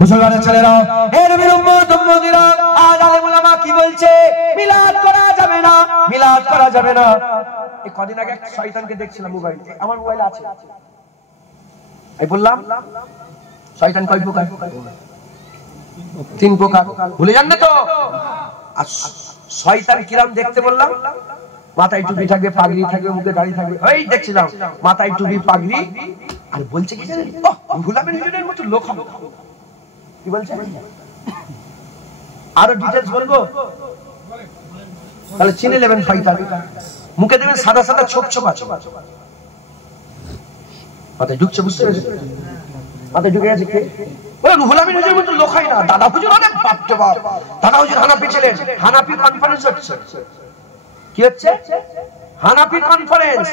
মুসলমানের ছেলেরা, হে নবীর উম্মত উম্মতিরা, আজ আলেম ওলামা কি বলছে? মিলাদ করা যাবে না, মিলাদ করা যাবে না। এই কদিন আগে এক শয়তানকে দেখছিলাম মোবাইলে, আমার মোবাইলে আছে, এই বললাম শয়তান কয় প্রকার? 3 প্রকার। ভুলে যান না তো? আর শয়তান কিরাম দেখতে বললাম? মাথায় টুপি থাকবে, পাগড়ি থাকবে, মুখে দাড়ি থাকবে। ওই দেখছিলাম মাথায় টুপি পাগড়ি, আর বলছে কি জানেন? গোলামের হুজুরের মতো লোক হবে। কি বলছে? আরো ডিটেইলস বলবো? তাহলে চিনে নেবেন শয়তান। মুখে দেবেন সাদা সাদা ছোপ ছোপ আছে, মাথায় ঢুকছে, বুঝতে পেরেছেন? মাথায় ঢুকে গেছে কে? ওই রুহুল আমিন হুজুরের মতো লোক হয় না। দাদা হুজুর অনেক বাপ রে বাপ। দাদা হুজুর হানাফি ছিলেন, হানাফি কনফারেন্স হচ্ছে। কি হচ্ছে? হানাফি কনফারেন্স।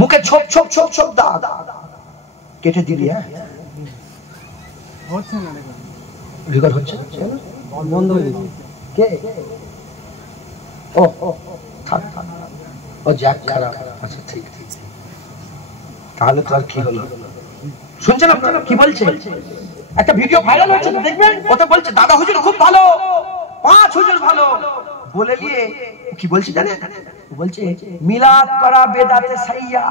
মুখে ছোপ ছোপ ছোপ ছোপ দাগ, কেটে দিলি। হ্যাঁ, হচ্ছে না, রেকর্ড হচ্ছে, বন্ধ হয়ে গেছে। কে? ও থাক, ও জ্যাক খারাপ আছে। ঠিক ঠিক, তাহলে তো আর কি হলো? শুনছেন আপনারা কি বলছে? একটা ভিডিও ভাইরাল হয়েছে, দেখবেন। ওটা বলছে দাদা হুজুর খুব ভালো, 5 হুজুর ভালো বলে নিয়ে কি বলছে জানেন? বলছে মিলাদ করা বেদাতে সাইয়া।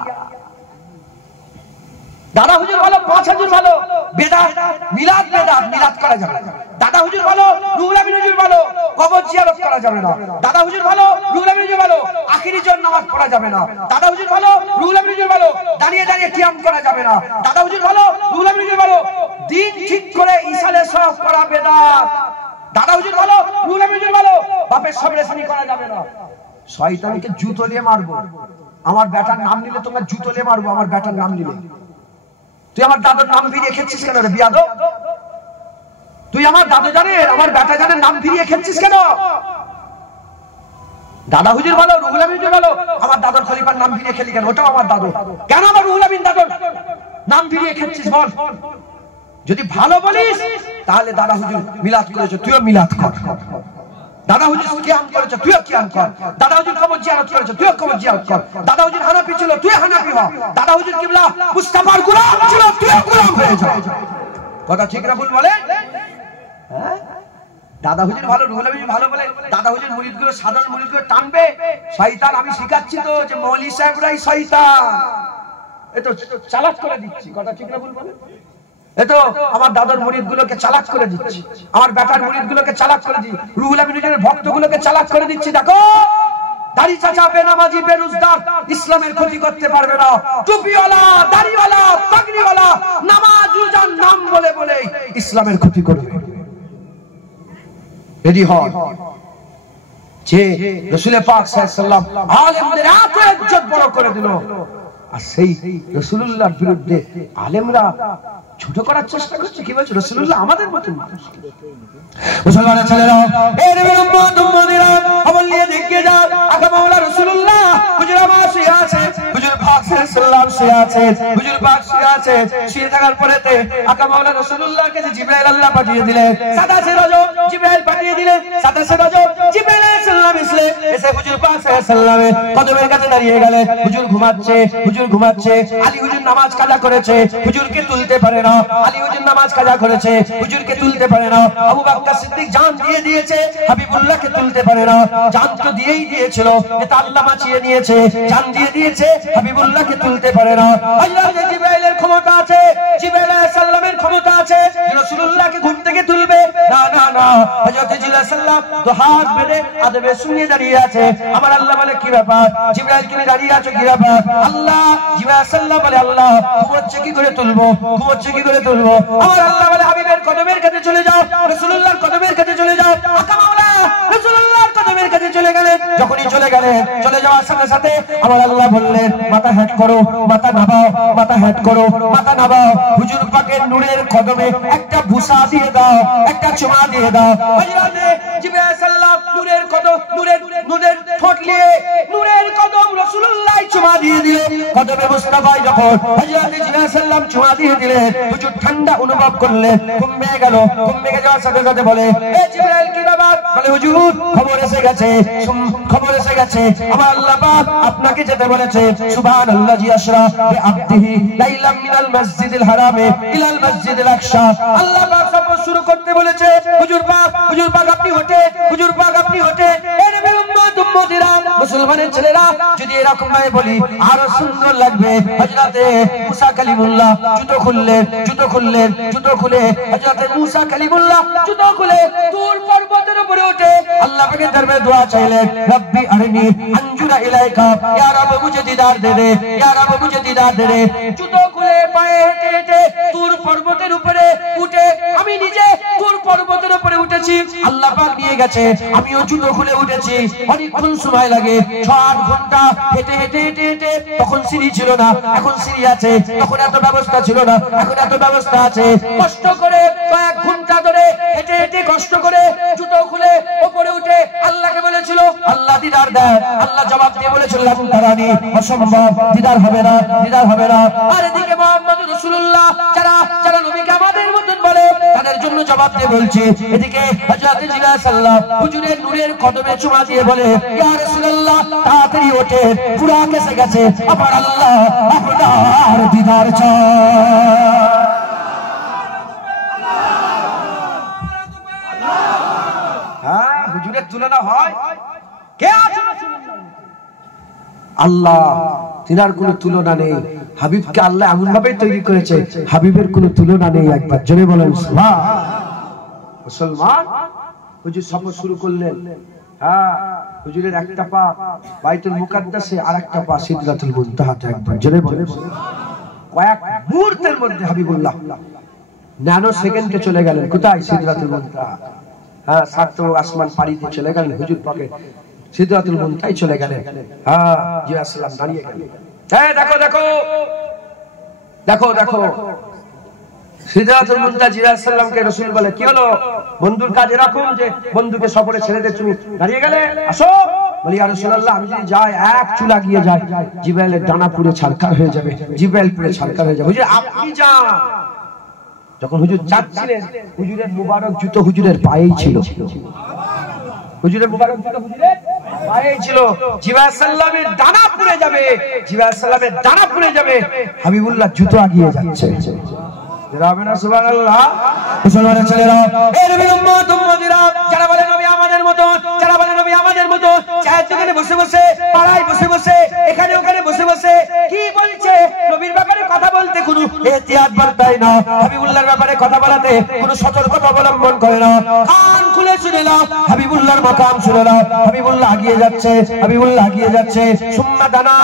দাদা হুজুর ভালো, 5 হুজুর ভালো, বেদাত মিলাদ, বেদাত মিলাদ করা যাবে না। দাদা হুজুর ভালো, রুহুল আমিন হুজুর ভালো, কবর জিয়ারত করা যাবে না। দাদা হুজুর ভালো, রুহুল আমিন হুজুর ভালো, আখিরি জন নামাজ পড়া যাবে না। দাদা হুজুর ভালো, রুহুল আমিন হুজুর ভালো, দাঁড়িয়ে দাঁড়িয়ে কিয়াম করা যাবে না। দাদা হুজুর ভালো, রুহুল আমিন হুজুর ভালো, দিন ঠিক করে ইসালে সব করা বেদাত। দাদা হুজুর ভালো, রুহুল আমিন হুজুর ভালো, বাপের সবরেশানি করা যাবে না। শয়তানকে জুতো দিয়ে মারবো। আমার বেটার নাম নিলে তোমরা জুতো দিয়ে মারবো। আমার বেটার নাম নিলে তুই আমার দাদার নাম ফিরিয়ে খেলছিস কেন রে বিয়াদব? তুই আমার দাদা জানে, আমার বেটা জানে, নাম ফিরিয়ে খেলছিস কেন? দাদা হুজুর ভালো, রুহুল আমিন হুজুর ভালো, আমার দাদার খলিফার নাম ফিরিয়ে খেলি কেন? ওটাও আমার দাদু, কেন আমার রুহুল আমিন দাদুর নাম ফিরিয়ে খেলছিস বল? যদি ভালো বলিস তাহলে দাদা হুজুর মিলাদ করেছে, তুইও মিলাদ কর। দাদা হুজুর কিয়াম করেছে, তুইও কিয়াম কর। দাদা হুজুর কবর জিয়ারত করেছে, তুইও কবর জিয়ারত কর। দাদা হুজুর হানাফি ছিল, তুই হানাফি হ। দাদা হুজুর কিবলা মুস্তাফার গোলাম ছিল, তুইও গোলাম হয়ে যা। কথা ঠিক না ভুল বলে? হ্যাঁ, দাদা হুজুর ভালো, রুহুল আমিন ভালো বলে দাদা হুজুর মুরিদগুলো, সাধারণ মুরিদগুলো টানবে। শয়তান, আমি শিখাচ্ছি তো যে মৌলী সাহেবরাই শয়তান। এতো চালাক করে দিচ্ছি। কথা ঠিক না ভুল বলে? এতো আমার দাদার মুরিদগুলোকে চালাক করে দিচ্ছি, আমার বেটার মুরিদগুলোকে চালাক করে দিচ্ছি, রুহুল আমিন হুজুরের ভক্তগুলোকে চালাক করে দিচ্ছি। দেখো, দাড়ি চাচা, বেনামাজি, বেরোজগার ইসলামের ক্ষতি করতে পারবে না। টুপিওয়ালা, দাড়িওয়ালা, পাগড়িওয়ালা নামাজ রোজার নাম বলে বলে ইসলামের ক্ষতি করবে। রেডি হন যে রাসূল পাক সাল্লাল্লাহু আলাইহি ওয়াসাল্লাম আলেমদের এত ইজ্জত বড় করে দিল, আর সেই রাসূলুল্লাহর বিরুদ্ধে আলেমরা ছোট করার চেষ্টা করছে। কি বলছে? রাসূলুল্লাহ আমাদের মত মানুষ। মুসলমানের ছেলেরা, এই নবীর উম্মত উম্মতিরা, আমল নিয়ে দেখে যান। আকা মাওলা রাসূলুল্লাহ হুজুর আমার শুয়ে আছে, হুজুর পাক সাল্লাল্লাহু শুয়ে আছে, হুজুর পাক শুয়ে আছে। শুয়ে থাকার পরেতে আকা মাওলা রাসূলুল্লাহকে যে জিবরাইল আল্লাহ পাঠিয়ে দিলেন, সাদা সে রজব জিবরাইল পাঠিয়ে দিলেন, সাদা সে রজব জিবরাইল আলাইহিস সালাম এসে হুজুর পাক সাল্লাল্লাহু কদমের কাছে দাঁড়িয়ে গেলেন। হুজুর ঘুমাচ্ছে, হুজুর ঘুমাচ্ছে। আলী হুজুর নামাজ কাজা করেছে, হুজুরকে তুলতে পারে না। আলী হুজুর নামাজ কাজা করেছে, হুজুরকে তুলতে পারে না। আবু বকর সিদ্দিক জান দিয়ে দিয়েছে, হাবিবুল্লাহকে তুলতে পারে না। জান তো দিয়েই দিয়েছিল, এটা আল্লাহ বাঁচিয়ে নিয়েছে। জান দিয়ে দিয়েছে, হাবিবুল্লাহকে তুলতে পারে না। আল্লাহর যে জিবরাইলের ক্ষমতা আছে, জিবরাইল আলাইহিস সালামের ক্ষমতা আছে, রাসূলুল্লাহকে ঘুম থেকে তুলবে। না না না, হযরত জিবরাইল আলাইহিস সালাম তো হাত বেঁধে আদবে শুনিয়ে দাঁড়িয়ে আছে। আমার আল্লাহ বলে কি ব্যাপার? জিবরাইল তুমি দাঁড়িয়ে আছো কি ব্যাপার? আল্লাহ, জিবরাইল আলাইহিস সালাম বলে আল্লাহ ঘুমোচ্ছে কি করে তুলবো, ঘুমোচ্ছে কি করে তুলবো? আমার আল্লাহ বলে হাবিবের কদমের কাছে চলে যাও, রাসূলুল্লাহর কদমের কাছে চলে যাও। আকা মাওলা রাসূলুল্লাহর কদমের কাছে চলে গেলেন। যখনই চলে গেলেন, চলে যাওয়ার সাথে সাথে আমার আল্লাহ বললেন মাথা হেট করো, মাথা নামাও, মাথা হেট করো, মাথা নামাও। হুজুর পাকের নূরের কদমে একটা বুসা দিয়ে দাও, একটা চুমা দিয়ে দাও। হযরত জিবরাইল সাল্লাল্লাহু নূরের কদম, নূরের ঠোঁট নিয়ে নূরের কদম রাসূলুল্লাহ চুমা দিয়ে দিলেন কদমে মুস্তাফায় যখন হযরত জিবরাইল সাল্লাম চুমা দিয়ে দিলেন হুজুর ঠান্ডা অনুভব করলেন কমে গেল কমে যাওয়ার সাথে সাথে বলে এ জিবরাইল কি ব্যাপার বলে হুজুর খবর এসে গেছে আমার আল্লাহ পাক আপনাকে যেতে বলেছে সুবহানাল্লাহি আসরা বিআবদিহি লাইলাম মিনাল মসজিদিল হারামে ইলাল মসজিদিল আকসা আল্লাহ পাক সফর শুরু করতে বলেছে হুজুর পাক আপনি হটে এ নবীর উম্মতিরা মুসলমানের ছেলেরা যদি এরকম ভাবে বলি আরো সুন্দর লাগবে হযরতে মুসা কালিমুল্লাহ জুতো খুলে হযরতে মুসা কালিমুল্লাহ জুতো খুলে তুর পর্বতের উপরে উঠে আল্লাহ পাকের দরবারে দোয়া চাইলেন রব্বি আরনি আনজুরা ইলাইকা ইয়া রব মুঝে দিদার দে দে জুতো খুলে পায়ে হেঁটে তুর পর্বতের উপরে উঠে আমি নিজে তুর পর্বতের উপরে উঠেছি আল্লাহ পাক নিয়ে গেছে আমিও জুতো খুলে উঠেছি অনেকক্ষণ সময় লাগে 6-8 ঘন্টা হেঁটে তখন সিঁড়ি ছিল না এখন সিঁড়ি আছে তখন এত ব্যবস্থা ছিল না এখন এত ব্যবস্থা আছে কষ্ট করে কয়েক ঘন্টা ধরে হেঁটে কষ্ট করে জুতো খুলে উপরে উঠে আল্লাহকে বলেছিল আল্লাহ দিদার দেন আল্লাহ জবাব দিয়ে বলেছিল তারানি অসম্ভব দিদার হবে না আর এদিকে মুহাম্মদুর রাসূলুল্লাহ যারা নবীকে আমাদের মতন বলে তাদের জন্য জবাব দিয়ে বলছে এদিকে হযরত জিবরাইল সাল্লাল্লাহু হুজুরের নূরের কদমে চুমা দিয়ে বলে ইয়া রাসূলুল্লাহ তাড়াতাড়ি ওঠে পুরা গেছে আমার আল্লাহ আপনার দিদার চায় হ্যাঁ হুজুরের তুলনা হয় কে আছে আল্লাহ তিনার কোনো তুলনা নেই হাবিবকে আল্লাহ এমন ভাবে তৈরি করেছে হাবিবের কোনো তুলনা নেই একবার জোরে বলেন সুবহান মুসলমান হুজুর সফর শুরু করলেন হ্যাঁ হুজুরের একটা পা বাইতুল মুকাদ্দাসে আর একটা পা সিদরাতুল মুনতাহাতে একবার জোরে বলেন কয়েক মুহূর্তের মধ্যে হাবিবুল্লাহ ন্যানো সেকেন্ডে চলে গেলেন কোথায় সিদরাতুল মুনতাহা হ্যাঁ সাত আসমান পাড়ি দিয়ে চলে গেলেন হুজুর পাকে সিদরাতুল মুনতাহায় চলে গেলেন হ্যাঁ জি আসসালাম দাঁড়িয়ে গেলেন এই দেখো সিদরাতুল মুনতাহা জিবরাইল সাল্লামকে রাসূল বলে কি হলো বন্ধুর কাজ এরকম যে বন্ধুকে সফরে ছেড়ে দিয়ে তুমি দাঁড়িয়ে গেলে আসো বলি ইয়া রাসূলুল্লাহ আমি যদি যাই এক চুলা গিয়ে যাই জিবরাইলের ডানা পুরো ছারখার হয়ে যাবে হুজুর আপনি যান যখন হুজুর যাচ্ছিলেন হুজুরের মুবারক জুতো হুজুরের পায়েই ছিল হুজুরের মুবারক জুতো হুজুরের পায়েই ছিল জিবরাইল সাল্লামের ডানা পুড়ে যাবে হাবিবুল্লাহ জুতো আগিয়ে যাচ্ছে রাবেনা সুবহানাল্লাহ মুসলমানের ছেলেরা এই নবীর উম্মতিরা যারা বলে নবী আমাদের মত চায়ের দোকানে বসে পাড়ায় বসে এখানে ওখানে বসে কি বলছে নবীর ব্যাপারে কথা বলতে কোনো ইহতিয়াত বর্তায় না হাবিবুল্লাহর ব্যাপারে কথা বলাতে কোনো সতর্কতা অবলম্বন করে না কান খুলে শুনে নাও হাবিবুল্লাহর মাকাম শুনে নাও হাবিবুল্লাহ আগিয়ে যাচ্ছে সুম্মা দানা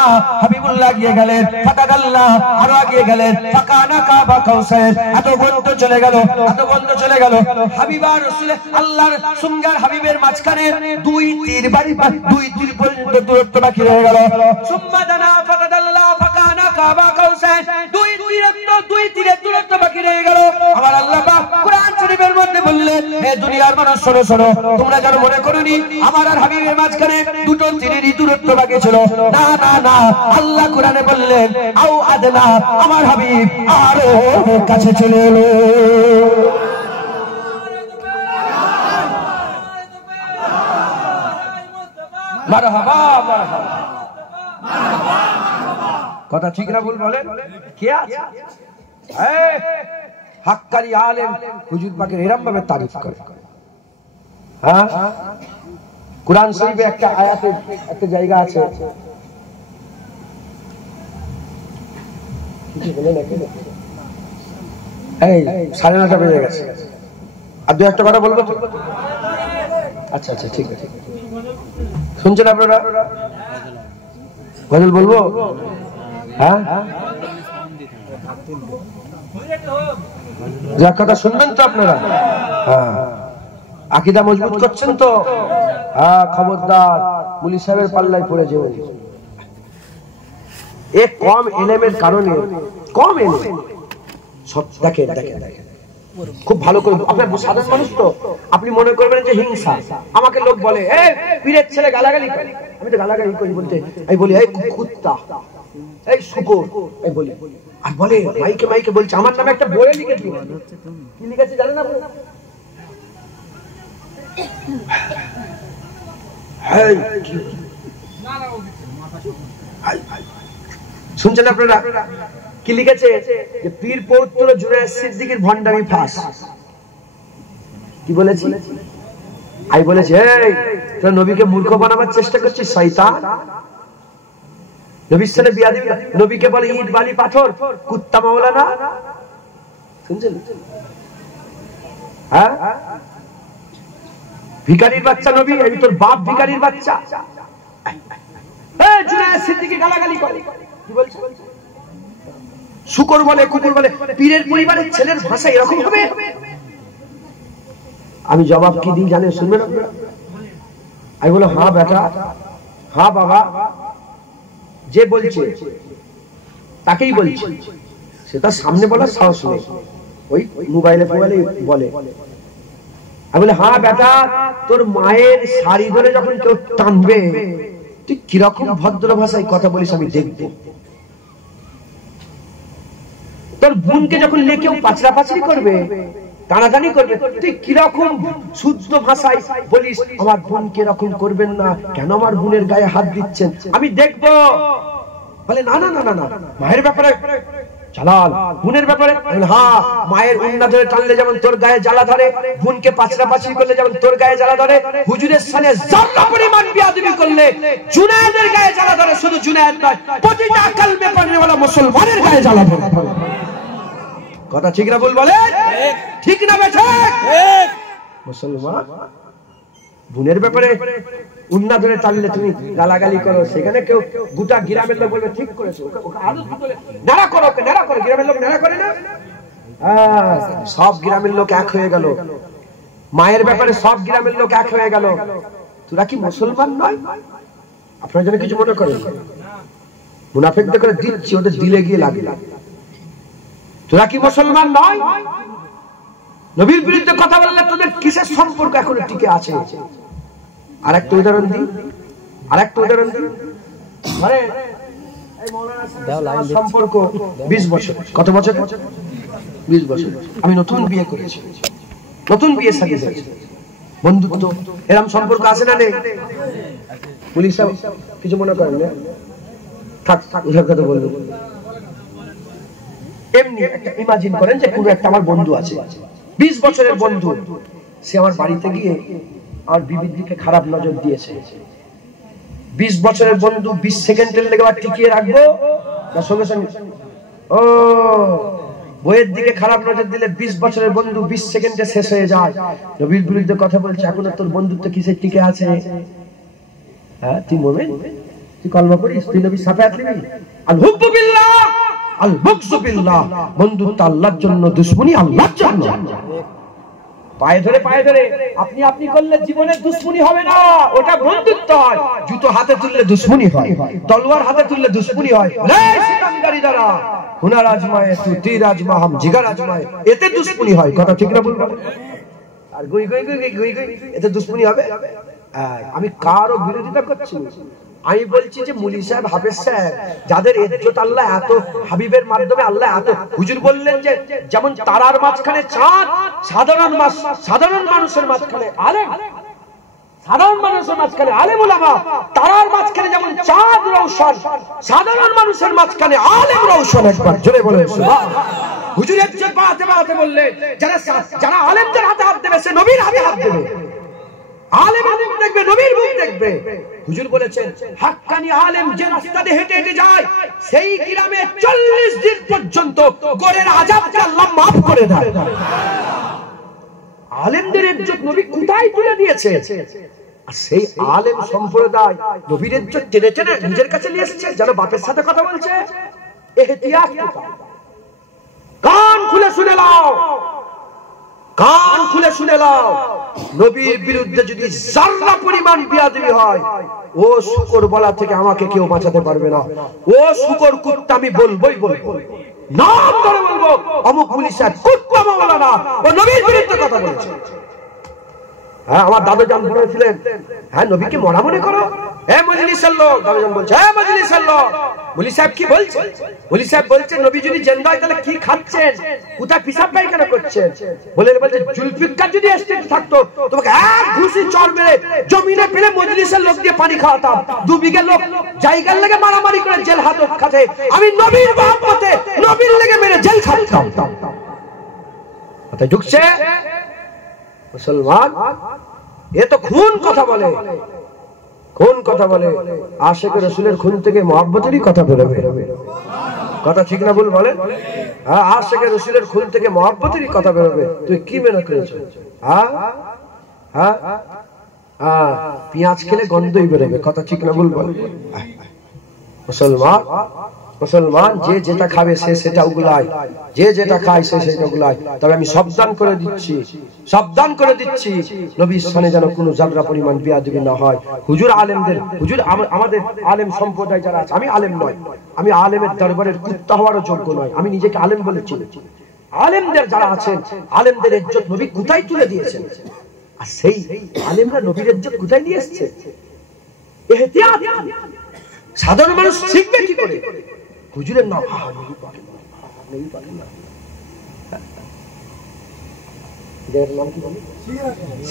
হাবিবুল্লাহ আগিয়ে গেলেন ফাতাদাল্লাহ আরো আগিয়ে গেলেন ফাকানা কাবা কাউসার এত বন্ধ চলে গেল হাবিবার রাসূল আল্লাহর সুঙ্গার হাবিবের মাঝখানে দুই তীর পর্যন্ত দূরত্ব বাকি রয়ে গেল সুম্মা দানা ফাতাদাল্লাহ ফাকানা কাবা কাউসার দুই তীরের দূরত্ব বাকি রয়ে গেল আমার আল্লাহ পাক কোরআন শরীফের মধ্যে বললেন হে দুনিয়ার মানুষ শোনো তোমরা যেন মনে করোনি আমার আর হাবিবের মাঝখানে দুটো তীরেরই দূরত্ব বাকি ছিল না আল্লাহ কোরআনে বললেন আও আদনা আমার হাবিব আরো কাছে চলে এলো মারহাবা কথা ঠিক না ভুল বলেন কে আছে হাক্কানি আলেম হুজুর পাকের এরকম ভাবে তারিফ করে হ্যাঁ কুরআন শরীফে একটা আয়াতে একটা জায়গা আছে কিছু বলে নাকি এই 9:30 বেজে গেছে আর দু একটা কথা বলবো তো আচ্ছা ঠিক আছে শুনছেন আপনারা গজল বলবো হ্যাঁ যা কথা শুনবেন তো আপনারা হ্যাঁ আকীদা মজবুত করছেন তো হ্যাঁ খবরদার মুলি সাহেবের পাল্লায় পড়ে যেও এক কম এলেমের কারণে সব দেখেন খুব ভালো করে আপনার সাধারণ মানুষ তো আপনি মনে করবেন যে হিংসা আমাকে লোক বলে পীরের ছেলে গালাগালি করে আমি তো গালাগালি করি বলতে, আমি বলি এই কুত্তা, এই শুকর, এই বলি। আর বলে মাইকে মাইকে বলছে আমার নামে একটা বই লিখেছি। কি লিখেছি জানেন না? শুনছেন আপনারা কি লিখেছে? যে পীর পৌত্র জুনায়েদ সিদ্দিকীর ভণ্ডামি ফাঁস। কি বলেছি? আই বলেছে এই তোরা নবীকে মূর্খ বানাবার চেষ্টা করছিস শয়তান। নবীর সাথে বিয়া দিবি, নবীকে বলে ইট বালি পাথর, কুত্তা মাওলানা। শুনছেন? হ্যাঁ, ভিখারির বাচ্চা নবী, আমি তোর বাপ ভিখারির বাচ্চা। এই জুনায়েদ সিদ্দিকী গালাগালি করে। কি বলছে? শুকর বলে, কুকুর বলে। পীরের পরিবারের ছেলের ভাষা এরকম হবে? আমি জবাব কি দিই জানেন? শুনবেন আপনারা? আমি বলো হ্যাঁ বেটা, হ্যাঁ বাবা, যে বলছে তাকেই বলছে, সে তার সামনে বলার সাহস নেই, ওই মোবাইলে বলে। আমি বলে হ্যাঁ বেটা, তোর মায়ের শাড়ি ধরে যখন কেউ টানবে তুই কিরকম ভদ্র ভাষায় কথা বলিস আমি দেখবো। তোর বোনকে যখন কেউ পাচরা পাচরি করবে, টানাটানি করবে, তুই কিরকম শুদ্ধ ভাষায় বলিস আমার বোনকে এরকম করবেন না, কেন আমার বোনের গায়ে হাত দিচ্ছেন, আমি দেখবো। বলে না না না না না, মায়ের ব্যাপারে জালাল, বোনের ব্যাপারে হ্যাঁ, মায়ের উন্না ধরে টানলে যেমন তোর গায়ে জ্বালা ধরে, বোনকে পাচরা পাচরি করলে যেমন তোর গায়ে জ্বালা ধরে, হুজুরের সামনে যারা পরিমাণ বিয়াদবি করলে জুনায়েদের গায়ে জ্বালা ধরে। শুধু জুনায়েদ নয়, প্রতিটা কালমে পড়নেওয়ালা মুসলমানের গায়ে জ্বালা ধরে। কথা ঠিক না ভুল বলে? ঠিক না বেঠে? মুসলমান বোনের ব্যাপারে উন্না ধরে টানলে তুমি গালাগালি করো, সেখানে কেউ গোটা গ্রামের লোক বলবে ঠিক করেছো, নাড়া করো, নাড়া করো, গ্রামের লোক নাড়া করে না? সব গ্রামের লোক এক হয়ে গেল, মায়ের ব্যাপারে সব গ্রামের লোক এক হয়ে গেল। তোরা কি মুসলমান নয়? আপনারা যেন কিছু মনে করেন, মুনাফিকদের করে দিচ্ছি, ওদের দিলে গিয়ে লাগে। তোরা কি মুসলমান নয়? নবীর বিরুদ্ধে কথা বললে তোদের কিসের সম্পর্ক এখনো টিকে আছে? আর একটা উদাহরণ দিই, আর একটা উদাহরণ দিই। মানে এই মওলানা সম্পর্ক 20 বছর। কত বছর? 20 বছর। আমি নতুন বিয়ে করেছি, নতুন বিয়ে সাথে বন্ধুত্ব, এরকম সম্পর্ক আছে না নেই? পুলিশ কিছু মনে করেন না, থাক ওসব কথা বলবো। এমনি একটা ইমাজিন করেন যে কোনো একটা আমার বন্ধু আছে, 20 বছরের বন্ধু, সে আমার বাড়িতে গিয়ে আমার বিবির দিকে খারাপ নজর দিয়েছে। 20 বছরের বন্ধু 20 সেকেন্ডের লেগে আর টিকিয়ে রাখবো না সঙ্গে সঙ্গে? ও বইয়ের দিকে খারাপ নজর দিলে 20 বছরের বন্ধু 20 সেকেন্ডে শেষ হয়ে যায়। নবীর বিরুদ্ধে কথা বলছে, এখন তোর বন্ধুত্ব কিসে টিকে আছে? হ্যাঁ, তুই মুমিন, তুই কলমা পড়িস, তুই নবীর শাফায়াত নিবি। আল হুব্বু বিল্লাহ আল বুগযু বিল্লাহ, বন্ধুত্ব আল্লাহর জন্য, দুশমনি আল্লাহর জন্য। পায়ে ধরে পায়ে ধরে আপনি আপনি করলে জীবনে দুশমনি হবে না, ওটা বন্ধুত্ব হয়। জুতো হাতে তুললে দুশমনি হয়, তলোয়ার হাতে তুললে দুশমনি হয়। রে সিকান্দারি দ্বারা হুনার আজমায়ে তু তীর আজমা হাম জিগার আজমায়ে, এতে দুশমনি হয়। কথা ঠিক না বলবো? আর গুই গুই গুই গুই গুই এতে দুশমনি হবে? আমি কারো বিরোধিতা করছি, আমি বলছি যে মুলি সাহেব, হাফেজ সাহেব, যাদের ইজ্জত আল্লাহ এত, হাবিবের মাধ্যমে আল্লাহ এত, হুজুর বললেন যে যেমন তারার মাঝখানে চাঁদ, সাধারণ মানুষের মাঝখানে আলেম, সাধারণ মানুষের মাঝখানে আলেম উলামা, তারার মাঝখানে যেমন চাঁদ রৌশন, সাধারণ মানুষের মাঝখানে আলেম রৌশন। একবার জোরে বলে সুবহানাল্লাহ। হুজুর ইজ্জত বাড়াতে বাড়াতে বললেন যারা আলেমদের হাতে হাত দেবে সে নবীর হাতে হাত দেবে, আলেমের মুখ দেখবে, নবীর মুখ দেখবে। হুজুর বলেছেন হাক্কানি আলেম যে রাস্তা দিয়ে হেঁটে হেঁটে যায়, সেই গ্রামে 40 দিন পর্যন্ত গোরের আযাবকে আল্লাহ maaf করে দেয়। আলেমদের ইজ্জত নবী কোথায় তুলে দিয়েছে, আর সেই আলেম সম্প্রদায় নবীর ইজ্জত টেনে টেনে নিজের কাছে নিয়ে এসেছে, যেন বাপের সাথে কথা বলছে। ইহতিয়াত কান খুলে শুনে নাও, কান খুলে শুনে নাও, নবীর বিরুদ্ধে যদি যারা পরিমাণ বিয়াদবি হয়, ও শুকর বলা থেকে আমাকে কেউ বাঁচাতে পারবে না। ও শুকর কুত্তা আমি বলবোই বলবো, নাম ধরে বলবো, অমুক পুলিশের কুত্তা মাওলানা ও নবীর বিরুদ্ধে কথা বলেছে। হ্যাঁ, আমার দাদু জান বলেছিলেন, হ্যাঁ নবীকে মরা মনে করো, হে মজলিসের লোক, দারোয়ান বলছে হে মজলিসের লোক। মুলি সাহেব কি বলছে? মুলি সাহেব বলছে নবী যদি জিন্দা হয় তাহলে কি খাচ্ছেন, কোথায় পিশাব পায়খানা করছেন? বলে বলছে জুলফিকার যদি স্টেজ থাকতো তোমাকে এক ঘুষি চড় মেরে জমিনে ফেলে মজলিসের লোক দিয়ে পানি খাওয়াতাম। 2 বিঘা লোক জায়গার লেগে মারামারি করে জেল হাজত খাতে, আমি নবীর মহব্বতে নবীর লেগে মেরে জেল খাটতাম। কথায় ঢুকছে মুসলমান, এ তো খুন কথা বলে, কোন কথা বলে? আশিকে রাসূলের খুন থেকে মহব্বতেরই কথা বেরোবে। কথা ঠিক না ভুল বলেন? হ্যাঁ, আশিকে রাসূলের খুন থেকে মহব্বতেরই কথা বেরোবে। তুই কি মনে করেছিস? হ্যাঁ হ্যাঁ হ্যাঁ, পেঁয়াজ খেলে গন্ধই বেরোবে। কথা ঠিক না ভুল বলেন? মুসলমান মুসলমান যে যেটা খাবে সে সেটা উগলায়, যে যেটা খায় সে সেটা উগলায়। তবে আমি সাবধান করে দিচ্ছি, সাবধান করে দিচ্ছি, নবীর সামনে যেন কোনো জাররা পরিমাণ বেয়াদবি না হয়। হুজুর আলেমদের, হুজুর আমাদের আলেম সম্প্রদায় যারা আছে, আমি আলেম নয়, আমি আলেমের দরবারের কুত্তা হওয়ারও যোগ্য নয়, আমি নিজেকে আলেম বলে চিনি। আলেমদের যারা আছেন, আলেমদের ইজ্জত নবী কোথায় তুলে দিয়েছেন, আর সেই আলেমরা নবীর ইজ্জত কোথায় নিয়ে এসেছে? ইহতিয়াত সাধারণ মানুষ শিখবে কি করে? হুজুরের নাম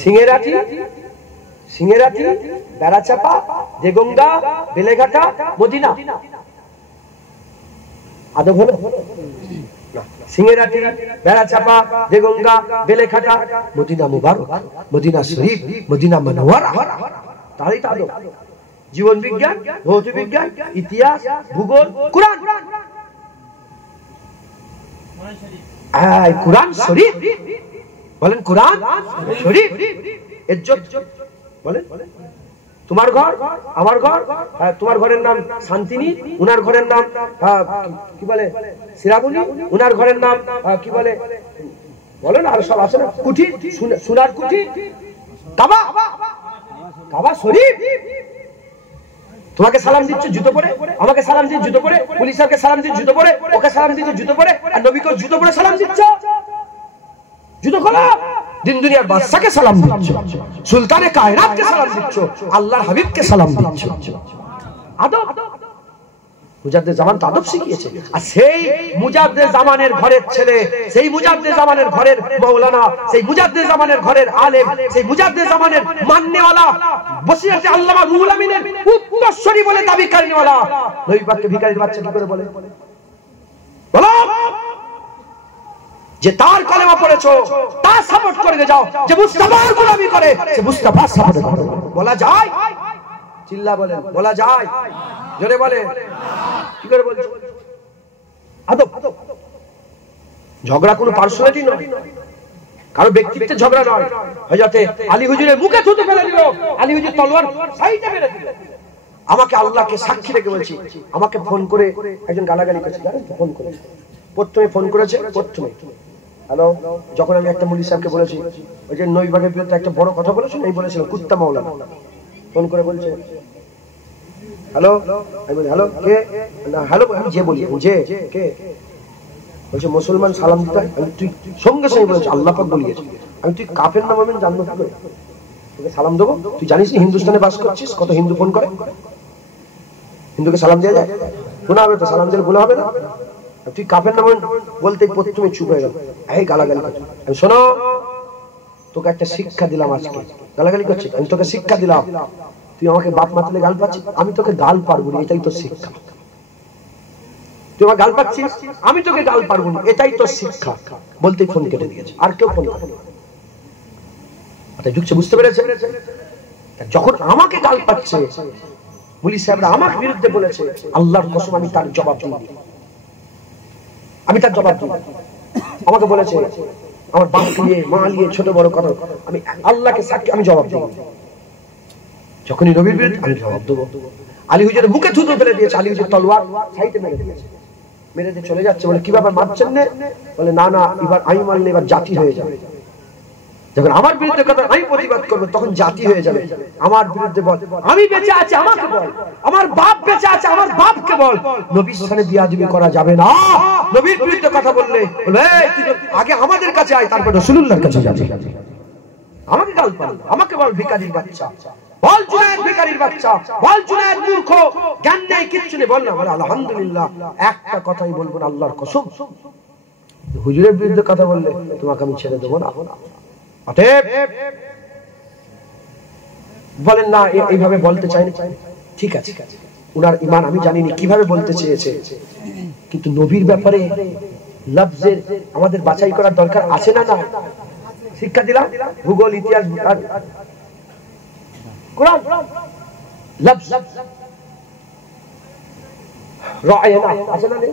সিংহেরাটি, সিংহেরাটি, বেড়াচাপা, দেগঙ্গা, বেলেঘাটা, মদিনা। আদৌ হলো? সিংহেরাটি, বেড়াচাপা, দেগঙ্গা, বেলেঘাটা, মদিনা মুবারক, মদিনা শরীফ, মদিনা মুনওয়ারা, তাহলেই তো আদৌ। জীবন বিজ্ঞান, ভৌত বিজ্ঞান, ইতিহাস, ভূগোল, কুরআন, কুরআন শরীফ বলেন, কুরআন শরীফ ইজ্জত বলেন। তোমার ঘর আমার ঘর, তোমার ঘরের নাম শান্তিনী, উনার ঘরের নাম কি বলে সিরাবনী, উনার ঘরের নাম কি বলে বলেন, আর সব আছে না, কুঠি, সোনার কুঠি, কাবা, কাবা শরীফ। তোমাকে সালাম দিচ্ছে জুতো পরে, আমাকে সালাম দিচ্ছে জুতো পরে, পুলিশ সাহেবকে সালাম দিচ্ছে জুতো পরে, ওকে সালাম দিচ্ছে জুতো পরে, আর নবীকে জুতো পরে সালাম দিচ্ছে। জুতো খোলা, দিন দুনিয়ার বাদশাকে সালাম দিচ্ছ, সুলতানে কায়নাতকে সালাম দিচ্ছ, আল্লাহর হাবিবকে সালাম দিচ্ছ। আদব, মুজাদ্দেদ জামান তো আদব শিখিয়েছে। আর সেই মুজাদ্দেদ জামানের ঘরের ছেলে, সেই মুজাদ্দেদ জামানের ঘরের মাওলানা, সেই মুজাদ্দেদ জামানের ঘরের আলেম, সেই মুজাদ্দেদ জামানের মাননেওয়ালা, বসিরতে আল্লামা রুহুল আমিনের উত্তরসূরি বলে দাবি করেনেওয়ালা নবী পাককে ভিখারির বাচ্চা কি করে বলে? বলো, যে তার কালেমা পড়েছো তার সাপোর্ট করে যাও, যে মুস্তাফার গোলামি করে সে মুস্তাফার সাপোর্ট করে। বলা যায়? চিল্লা বলেন, বলা যায়? জোরে বলে, কি করে বলছো? আদব। ঝগড়া কোনো পার্সোনালিটি নয়, কারো ব্যক্তিত্বের ঝগড়া নয়। হযরতে আলী হুজুরের মুখে থুতু ফেলে দিল, আলী হুজুর তলোয়ার সাইডে মেরে দিল। আমাকে আল্লাহকে সাক্ষী রেখে বলছি, আমাকে ফোন করে একজন গালাগালি করেছে, জানেন তো? ফোন করে, প্রথমে ফোন করেছে, প্রথমে হ্যালো, যখন আমি একটা মুলি সাহেবকে বলেছি ওই যে নবীবাগের বিরুদ্ধে একটা বড় কথা বলেছেন, এই বলেছিল কুত্তা মাওলানা, ফোন করে বলছে হ্যালো, আমি বলি হ্যালো কে? না হ্যালো, আমি যে বলি যে কে? বলছে মুসলমান সালাম দিতে হয়। আমি তুই সঙ্গে সঙ্গে বলেছে আল্লাহ পাক বলিয়েছে। আমি তুই কাফের নাম আমি জানবো কি করে? তোকে সালাম দেবো? তুই জানিস না হিন্দুস্তানে বাস করছিস, কত হিন্দু ফোন করে, হিন্দুকে সালাম দেওয়া যায়? গুনাহ হবে তো, সালাম দিলে গুনাহ হবে না? তুই কাফের নাম বলতেই প্রথমে চুপ হয়ে গেল, এই গালাগালি করছে। আমি শোনো, তোকে একটা শিক্ষা দিলাম আজকে। গালাগালি করছিস, আমি তোকে শিক্ষা দিলাম, তুই আমাকে বাপ মাতলে গাল পাচ্ছিস, আমি তোকে গাল পারবো না, এটাই তোর শিক্ষা। তুই আমার গাল পাচ্ছিস, আমি তোকে গাল পারবো না, এটাই তোর শিক্ষা। বলতেই ফোন কেটে দিয়েছে, আর কেউ ফোন করে ঢুকছে, বুঝতে পেরেছে? যখন আমাকে গাল পাচ্ছে, মুলি সাহেবরা আমার বিরুদ্ধে বলেছে, আল্লাহর কসম আমি তার জবাব দিই, আমি তার জবাব দিই। আমাকে বলেছে আমার বাপ নিয়ে মা নিয়ে ছোট বড় কথা, আমি আল্লাহকে সাক্ষী, আমি জবাব দিই। যখনই নবীর বিরুদ্ধে আমি জবাব দেবো। আলী হুজুরের মুখে থুতু ফেলে দিয়েছে, আলী হুজুর তলোয়ার সাইডে মেরে দিয়েছে, মেরে দিয়ে চলে যাচ্ছে। বলে কি ব্যাপার, মারছেন না? বলে না না, এবার আমি মারলে এবার জাতি হয়ে যাবে। যখন আমার বিরুদ্ধে কথা আমি প্রতিবাদ করবো তখন জাতি হয়ে যাবে। আমার বিরুদ্ধে বল, আমি বেঁচে আছি আমাকে বল, আমার বাপ বেঁচে আছে আমার বাপকে বল। নবীর সামনে বিয়াদবি করা যাবে না। নবীর বিরুদ্ধে কথা বললে আগে আমাদের কাছে আয়, তারপর রাসূলুল্লাহর কাছে যাবে। আমাকে গাল পাল, আমাকে বল ভিখারির বাচ্চা, বল জুনায়েদ বেকারির বাচ্চা, বল জুনায়েদ মূর্খ, জ্ঞান নেই, কিচ্ছু নেই, বল না। বলে আলহামদুলিল্লাহ, একটা কথাই বলবো না, আল্লাহর কসম, হুজুরের বিরুদ্ধে কথা বললে তোমাকে আমি ছেড়ে দেবো না। অতএব বলেন না এইভাবে বলতে চাইনি, ঠিক আছে, উনার ঈমান আমি জানিনি কিভাবে বলতে চেয়েছে, কিন্তু নবীর ব্যাপারে লফজের আমাদের বাছাই করার দরকার আছে না? না, শিক্ষা দিলাম, ভূগোল, ইতিহাস, কোরআন, লফজ রায়না আছে না? নেই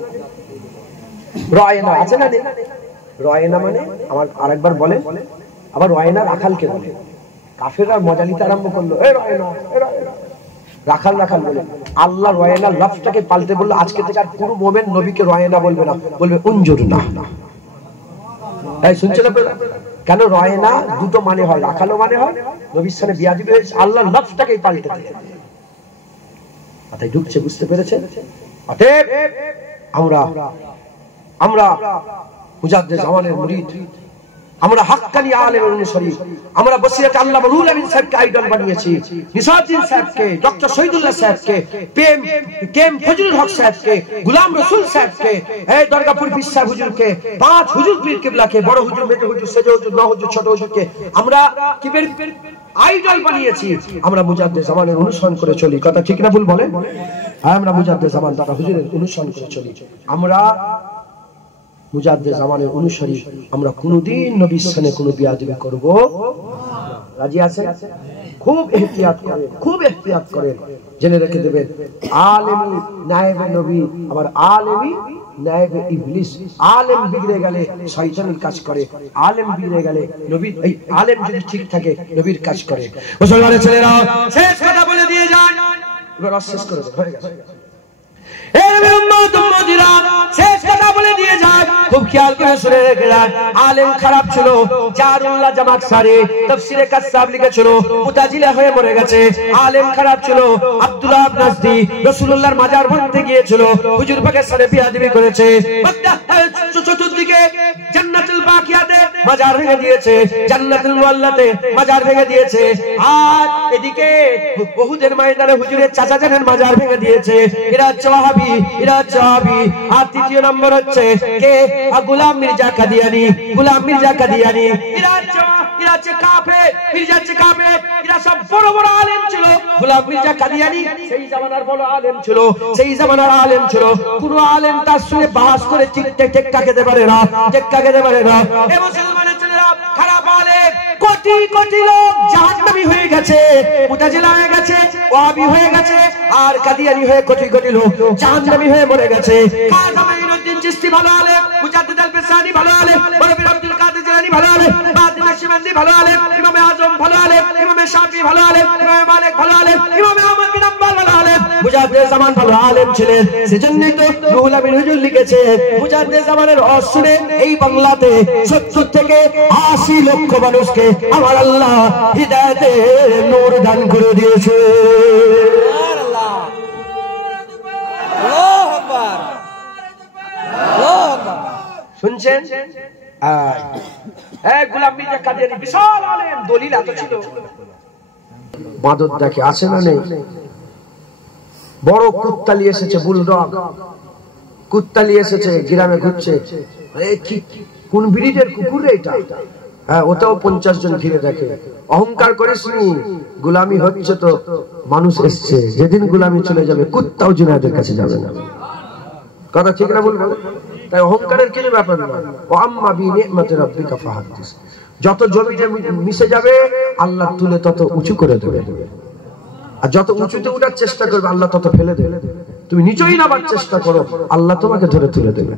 রায়না আছে না? নেই রায়না মানে আমার আরেকবার বলেন, আবার রায়না রাখালকে বলে। কাফেররা মজা নিতে আরম্ভ করলো, এ রায়না, এ রায়না, রাখাল রাখাল বলে। আল্লাহ রায়না লফজটাকে পাল্টে বললো, আজকে থেকে আর পুরো মোমেন নবীকে রায়না বলবে না, বলবে উনজুর না। তাই শুনছেন আপনারা? কেন রায়না দুটো মানে হয়, রাখালও মানে হয়, নবীর সামনে বিয়াদবি হয়েছে, আল্লাহ লফজটাকেই পাল্টে দিয়ে মাথায় ঢুকছে, বুঝতে পেরেছেন? অতএব আমরা মুজাদ্দিদ জামানের মুরিদ, আমরা হাক্কানি আলেমের অনুসারী, আমরা বসিরতে আল্লামা রুহুল আমিন সাহেবকে আইডল বানিয়েছি, নিসারউদ্দিন সাহেবকে, ডক্টর শহীদুল্লাহ সাহেবকে, কেএম ফজলুল হক সাহেবকে, গোলাম রসুল সাহেবকে, এই দরগাপুর বিশ্বাস হুজুরকে, 5 হুজুর পীর কিবলাকে, বড় হুজুর, মেজো হুজুর, সেজো হুজুর, নহ হুজুর, ছোট হুজুরকে আমরা কি আইডল বানিয়েছি। আমরা মুজাদ্দিদ জামানের অনুসরণ করে চলি, কথা ঠিক না ভুল বলেন? হ্যাঁ, আমরা মুজাদ্দিদ জামান দাদা হুজুরের অনুসরণ করে চলি। আমরা মুজাদ্দিদ জামানের অনুসারী, আমরা কোনদিন নবীর সামনে কোনো বিয়াদবি করব। রাজি আছেন? খুব ইহতিয়াত করেন, খুব ইহতিয়াত করেন, জেনে রেখে দেবেন, আলেমি নায়েবে নবী, আবার আলেমি নায়েবে ইবলিস। আলেম বিগড়ে গেলে শয়তানের কাজ করে, আলেম বিগড়ে গেলে নবী, এই আলেম যদি ঠিক থাকে নবীর কাজ করে। মুসলমানের ছেলেরা শেষ কথা বলে দিয়ে যায়, এবার শেষ করে দেন, হয়ে গেছে। শেষ কথা বলে দিয়ে যায়, খুব খেয়াল করে শুনে রেখে যায়। আলেম খারাপ ছিল, জারুল্লাহ জামাত সারে তাফসিরে কাসসাব লিখেছিল, মুতাজিলা হয়ে মরে গেছে। আলেম খারাপ ছিল, আব্দুল্লাহ নাজদি রাসূলুল্লাহর মাজার ভাঙতে গিয়েছিল, হুজুর পাকের সাথে বিয়াদবি করেছে। চতুর্দিকে জান্নাতুল বাকিয়াতে মাজার ভেঙে দিয়েছে, জান্নাতুল মুআল্লাতে মাজার ভেঙে দিয়েছে, আর এদিকে উহুদের ময়দানে হুজুরের চাচা জানের মাজার ভেঙে দিয়েছে। এরা ওয়াহাবি, এরা ওয়াহাবি। আর তৃতীয় নম্বর হচ্ছে কে? গোলাম মির্জা কাদিয়ানী, গোলাম মির্জা কাদিয়ানী। এরা হচ্ছে কাফের, মির্জা হচ্ছে কাফের। এরা সব বড় বড় আলেম ছিল। গোলাম মির্জা কাদিয়ানী সেই জামানার বড় আলেম ছিল, সেই জামানার আলেম ছিল। কোন আলেম তার সঙ্গে বাহাস করে টেক্কা খেতে পারে না, টেক্কা খেতে পারে না। এই মুসলমানের ছেলেরা খারাপ আলেম, কোটি কোটি লোক জাহান্নামী হয়ে গেছে, মুতাজিলা হয়ে গেছে, ওয়াহাবি হয়ে গেছে, আর কাদিয়ানী হয়ে কোটি কোটি লোক জাহান্নামী হয়ে মরে গেছে। কাজী মাইনুদ্দিন চিশতি ভালো আলেম, মুজাদ্দিদ আল-ফিসানি ভালো আলেম, মৌলভী আব্দুল কাদের জিলানী ভালো আলেম, বাদী নকশবন্দি ভালো আলেম, ইমাম আজম ভালো আলেম, ইমাম শাফি ভালো আলেম, ইমাম মালিক ভালো আলেম, ইমাম আহমদ বিন হাম্বল ভালো আলেম, মুজাদ্দিদ জামান ভালো আলেম ছিলেন। সেজন্যই তো রুহুল আমিন হুজুর লিখেছে, মুজাদ্দিদ জামানের অসুরে এই বাংলাতে 70 থেকে 80 লক্ষ মানুষকে আমার আল্লাহ হিদায়াতের নূর দান করে দিয়েছে। শুনছেন? গোলাম মির্জা কাদিয়ানী বিশাল আলেম, দলিল এত ছিল। বাদর দেখে আছে না নেই? বড় কুত্তালি এসেছে, বুলডগ কুত্তালি এসেছে, গ্রামে ঘুরছে। কোন ব্রিডের কুকুর এটা? হ্যাঁ, ওটাও 50 জন ঘিরে দেখে। অহংকার করিসনি, গোলামি হচ্ছে তো মানুষ এসছে, যেদিন গোলামি চলে যাবে কুত্তাও জিনাদের কাছে যাবে না। কথা ঠিক না বলবো? তাই অহংকারের কিছু ব্যাপার না। ওয়াম্মা বিনি'মাতি রাব্বিকা ফাহাদ্দিস। যত জমিতে মিশে যাবে আল্লাহ তুলে তত উঁচু করে দেবে, আর যত উঁচুতে ওঠার চেষ্টা করবে আল্লাহ তত ফেলে দেবে। তুমি নিচেই নামার চেষ্টা করো, আল্লাহ তোমাকে ধরে তুলে দেবে।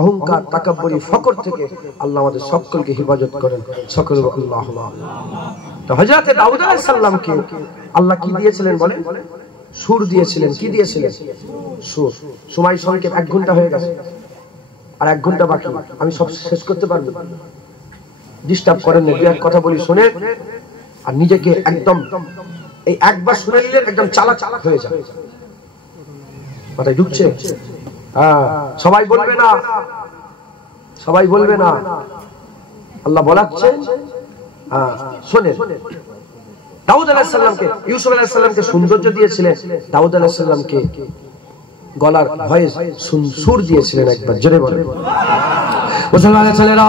অহংকার, তাকাব্বুরি, ফকর থেকে আল্লাহ আমাদের সকলকে হেফাজত করেন। সকল আল্লাহুম্মা। তো হযরত দাউদ আলাইহিস সালামকে আল্লাহ কি দিয়েছিলেন বলেন? সুর দিয়েছিলেন। কি দিয়েছিলেন? সুর। সময় সংক্ষেপ, 1 ঘন্টা হয়ে গেছে, আর 1 ঘন্টা বাকি। আমি সব শেষ করতে পারবো? ডিস্টার্ব করেন না, এক কথা বলি শুনে, আর নিজেকে একদম এই একবার শুনে নিলে একদম চালাক হয়ে যায়। মাথায় ঢুকছে? হ্যাঁ, সবাই বলবে না, সবাই বলবে না, আল্লাহ বলাচ্ছে। হ্যাঁ, শোনে দাউদ আলাইহিস সালামকে, ইউসুফ আলাইহিস সালামকে সৌন্দর্য দিয়েছিলেন, দাউদ আলাইহিস সালামকে গলার ভয়েস সুর দিয়েছিলেন একবার, জোরে বলেন মুসলমানের ছেলেরা,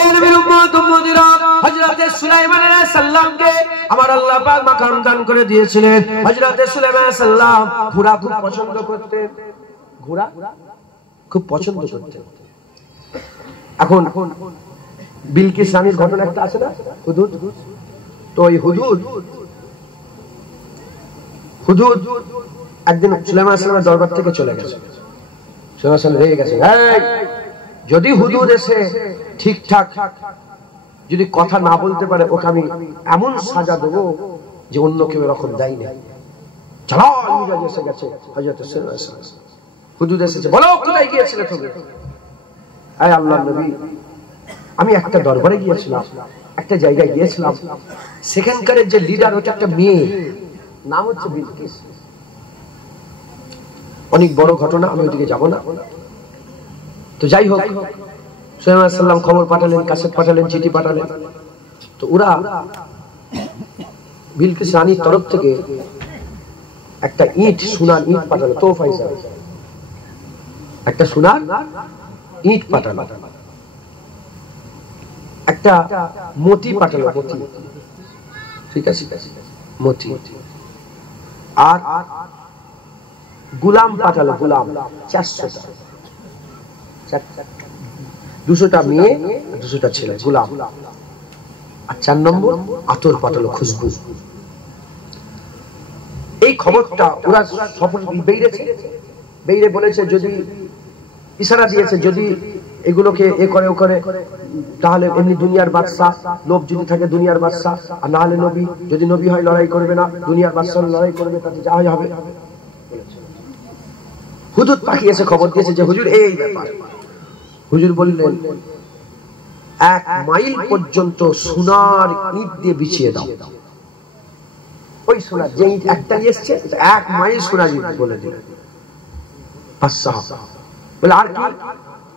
এই নবীর উম্মত উম্মতিরা, হযরত সুলাইমান আলাইহিস সালামকে আমার আল্লাহ পাক মাকাম দান করে দিয়েছিলেন। হযরত সুলাইমান আলাইহিস সালাম ঘোড়া খুব পছন্দ করতেন, ঘোড়া খুব পছন্দ করতেন। এখন বিলকিস রানীর ঘটনা একটা আছে না, হুদুদ, তো ওই হুদুদ একদিন সুলাইমান আলাইহিস সালামের দরবার থেকে চলে গেছে। সুলাইমান সালাম রেগে গেছে, যদি হুদুদ এসে ঠিকঠাক যদি কথা না বলতে পারে, ওকে আমি এমন সাজা দেবো যে অন্য কেউ এরকম দেয় না। চলো মিরাজ এসে গেছে, হযরত সুলাইমান সালাম হুদুদ এসেছে, বলো কোথায় গিয়েছিলে তুমি? আয় আল্লাহর নবী, আমি একটা দরবারে গিয়েছিলাম, একটা জায়গায় গিয়েছিলাম, সেখানকার যে লিডার ওটা একটা মেয়ে, নাম হচ্ছে বিলকিস। অনেক বড় ঘটনা, আমি ওদিকে যাব না। তো যাই হোক, সুলাইমান আলাইহিস সালাম খবর পাঠালেন, কাসেট পাঠালেন, চিঠি পাঠালেন। তো ওরা বিলকিস রানীর তরফ থেকে একটা ইট, সোনার ইট পাঠালো, তোফা হিসাবে একটা সোনার ইট পাঠালো, একটা মতি পাঠালো, মতি, ঠিক আছে, মতি, আর গুলাম পাঠালো, গুলাম 400টা, 200টা মেয়ে, 200টা ছেলে, গুলাম। আর 4 নম্বর আতর পাঠালো, খুশবু। এই খবরটা ওরা সফল বেরিয়েছে, বেরিয়ে বলেছে, যদি ইশারা দিয়েছে, যদি এগুলোকে এ করে ও করে, তাহলে এমনি দুনিয়ার বাদশা, লোভ যদি থাকে দুনিয়ার বাদশা, আর না হলে নবী, যদি নবী হয় লড়াই করবে না, দুনিয়ার বাদশা লড়াই করবে, তাতে যা হয় হবে। হুজুর পাঠিয়েছে, খবর দিয়েছে যে হুজুর এই ব্যাপার। হুজুর বললেন, 1 মাইল পর্যন্ত সোনার ইট দিয়ে বিছিয়ে দাও। ওই সোনার যে ইট একটা এসছে, 1 মাইল সোনার ইট বলে দিলেন। বলে আর কি?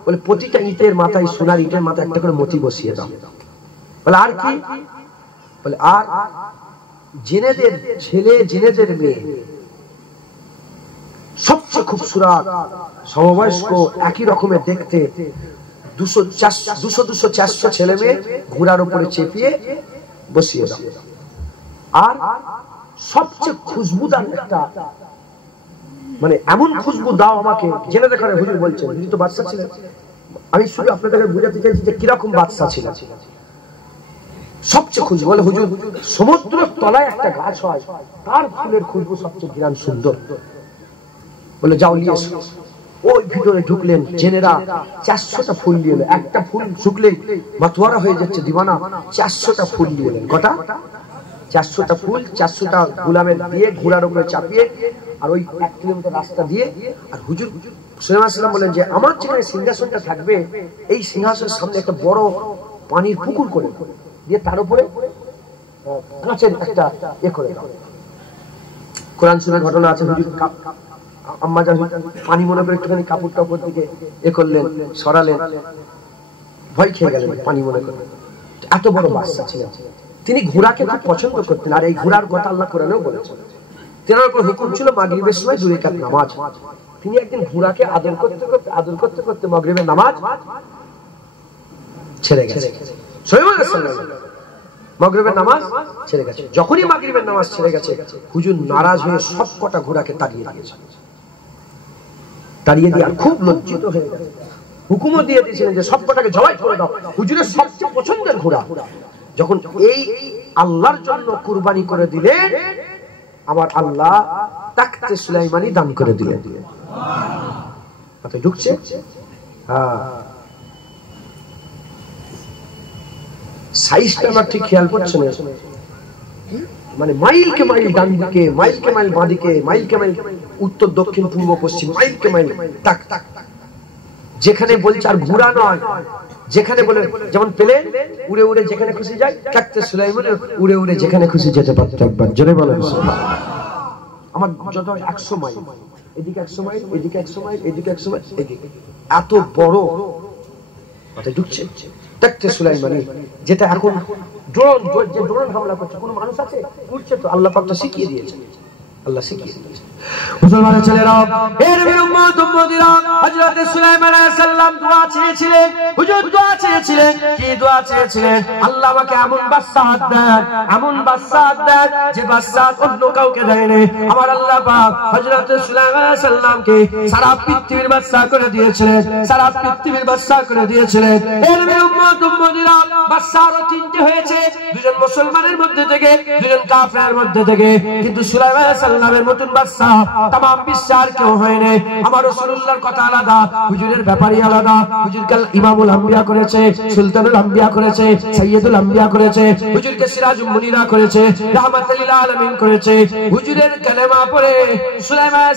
বলে প্রতিটা ইটের মাথায়, সোনার ইটের মাথায় একটা করে মতি বসিয়ে দাও। বলে আর কি? বলে আর জেনেদের ছেলে, জেনেদের মেয়ে, সবচেয়ে খুবসুরত, সমবয়স্ক, একই রকমের দেখতে, 200-400 ছেলে মেয়ে ঘোড়ার উপরে চেপিয়ে বসিয়ে দাও। আর সবচেয়ে খুশবুদার একটা, মানে এমন খুশবু দাও আমাকে, জেনে দেখার হুজুর বলছেন, হুজুর তো বাদশা ছিলেন, আমি শুধু আপনাদেরকে বুঝাতে চাইছি যে কিরকম বাদশা ছিলেন। সবচেয়ে খুশবু, বলে হুজুর সমুদ্রের তলায় একটা গাছ হয়, তার ফুলের খুশবু সবচেয়ে ঘ্রাণ সুন্দর। বলে যাও নিয়ে এসো। ওই ভিতরে ঢুকলেন, জেনেরা 400টা ফুল নিয়ে এলো। একটা ফুল শুকলে মাতোয়ারা হয়ে যাচ্ছে দিওয়ানা, 400টা ফুল নিয়ে এলেন। কটা? 400টা ফুল, 400টা গোলামের দিয়ে ঘোড়ার উপরে চাপিয়ে, আর ওই 1 কিলোমিটার রাস্তা দিয়ে। আর হুজুর সুলাইমান আলাইহিস সালাম বলেন যে আমার যেখানে সিংহাসনটা থাকবে, এই সিংহাসনের সামনে একটা বড় পানির পুকুর করে দিয়ে, তার উপরে কাঁচের একটা এ করে দাও। কোরআন শরীফের ঘটনা আছে, হুজুর আম্মা জান পানি মনে করে একটুখানি কাপড়টা উপর দিকে এ করলেন, সরালেন, ভয় খেয়ে গেলেন পানি মনে করে। এত বড় বাদশা ছিলেন তিনি, ঘোড়াকে খুব পছন্দ করতেন। আর এই ঘোড়ার কথা আল্লাহ কোরআনেও বলেছেন। তেনার উপর হুকুম ছিল মাগরিবের সময় 2 রাকাত নামাজ। তিনি একদিন ঘোড়াকে আদর করতে করতে মাগরিবের নামাজ ছেড়ে গেছে। সুলাইমান আলাইহিস সালাম মাগরিবের নামাজ ছেড়ে গেছে। যখনই মাগরিবের নামাজ ছেড়ে গেছে, হুজুর নারাজ হয়ে সবকটা ঘোড়াকে তাড়িয়ে দিয়েছে। তাড়িয়ে দিয়ে খুব লজ্জিত হয়ে গেছে। হুকুমও দিয়ে দিয়েছিলেন যে সবকটাকে জবাই করে দাও। হুজুরের সবচেয়ে পছন্দের ঘোড়া যখন এই আল্লাহর জন্য কুরবানি করে দিলেন, আমার আল্লাহ তাকতে সুলাইমানি দান করে দিলেন। মাথায় ঢুকছে? হ্যাঁ, সাইজটা আমার ঠিক খেয়াল করছে না, মানে মাইলকে মাইল ডান দিকে, মাইলকে মাইল বাঁ দিকে, মাইলকে মাইল উত্তর দক্ষিণ পূর্ব পশ্চিম, মাইলকে মাইল তাক তাক, যেখানে বলছে আর ঘোড়া নয়, যেখানে বলে যেমন প্লেন উড়ে উড়ে যেখানে খুশি যায়, তাকতে সুলাইমান উড়ে উড়ে যেখানে খুশি যেতে পারত। একবার জোরে বলেন আমার যত 100 মাইল, এদিকে 100 মাইল, এদিকে 100 মাইল, এদিকে 100 মাইল, এদিকে এত বড়। মাথায় ঢুকছে? তাকতে সুলাইমানি, যেটা এখন ড্রোন যে ড্রোন হামলা করছে, কোনো মানুষ আছে? উঠছে তো, আল্লাহ পাক তো শিখিয়ে দিয়েছে, আল্লাহ শিখিয়ে দিয়েছে। মুসলমানের ছেলেরা, এর নবীর উম্মত উম্মতিরা, হযরত সুলাইমান আলাইহিস সালাম দোয়া চেয়েছিলেন। হুজুর দোয়া চেয়েছিলেন, কি দোয়া চেয়েছিলেন? আল্লাহ আমাকে এমন বাচ্চা দেন, এমন বাচ্চা দেন যে বাচ্চা অন্য কাউকে দেয়নি। আমার আল্লাহ পাক হযরত সুলাইমান আলাইহিস সালামকে সারা পৃথিবীর বাচ্চা করে দিয়েছিলেন, সারা পৃথিবীর বাচ্চা করে দিয়েছিলেন। এর নবীর উম্মত উম্মতিরা, বাচ্চা আরো তিনটে হয়েছে, দুজন মুসলমানের মধ্যে থেকে, দুজন কাফেরের মধ্যে থেকে। কিন্তু সুলাইমান আলাইহিস সালামের মতন বাচ্চা तमाम বিশ্বের কেউ হয়নি। আমার রাসূলুল্লাহর কথা আলাদা, হুজুরের ব্যাপারই আলাদা। হুজুরকে ইমামুল আম্বিয়া করেছে, সুলতানুল আম্বিয়া করেছে, সাইয়্যিদুল আম্বিয়া করেছে, হুজুরকে সিরাজুল মুনিরা করেছে, রাহমাতুল লিল আলামিন করেছে। হুজুরের কালেমা পড়ে সুলাইমান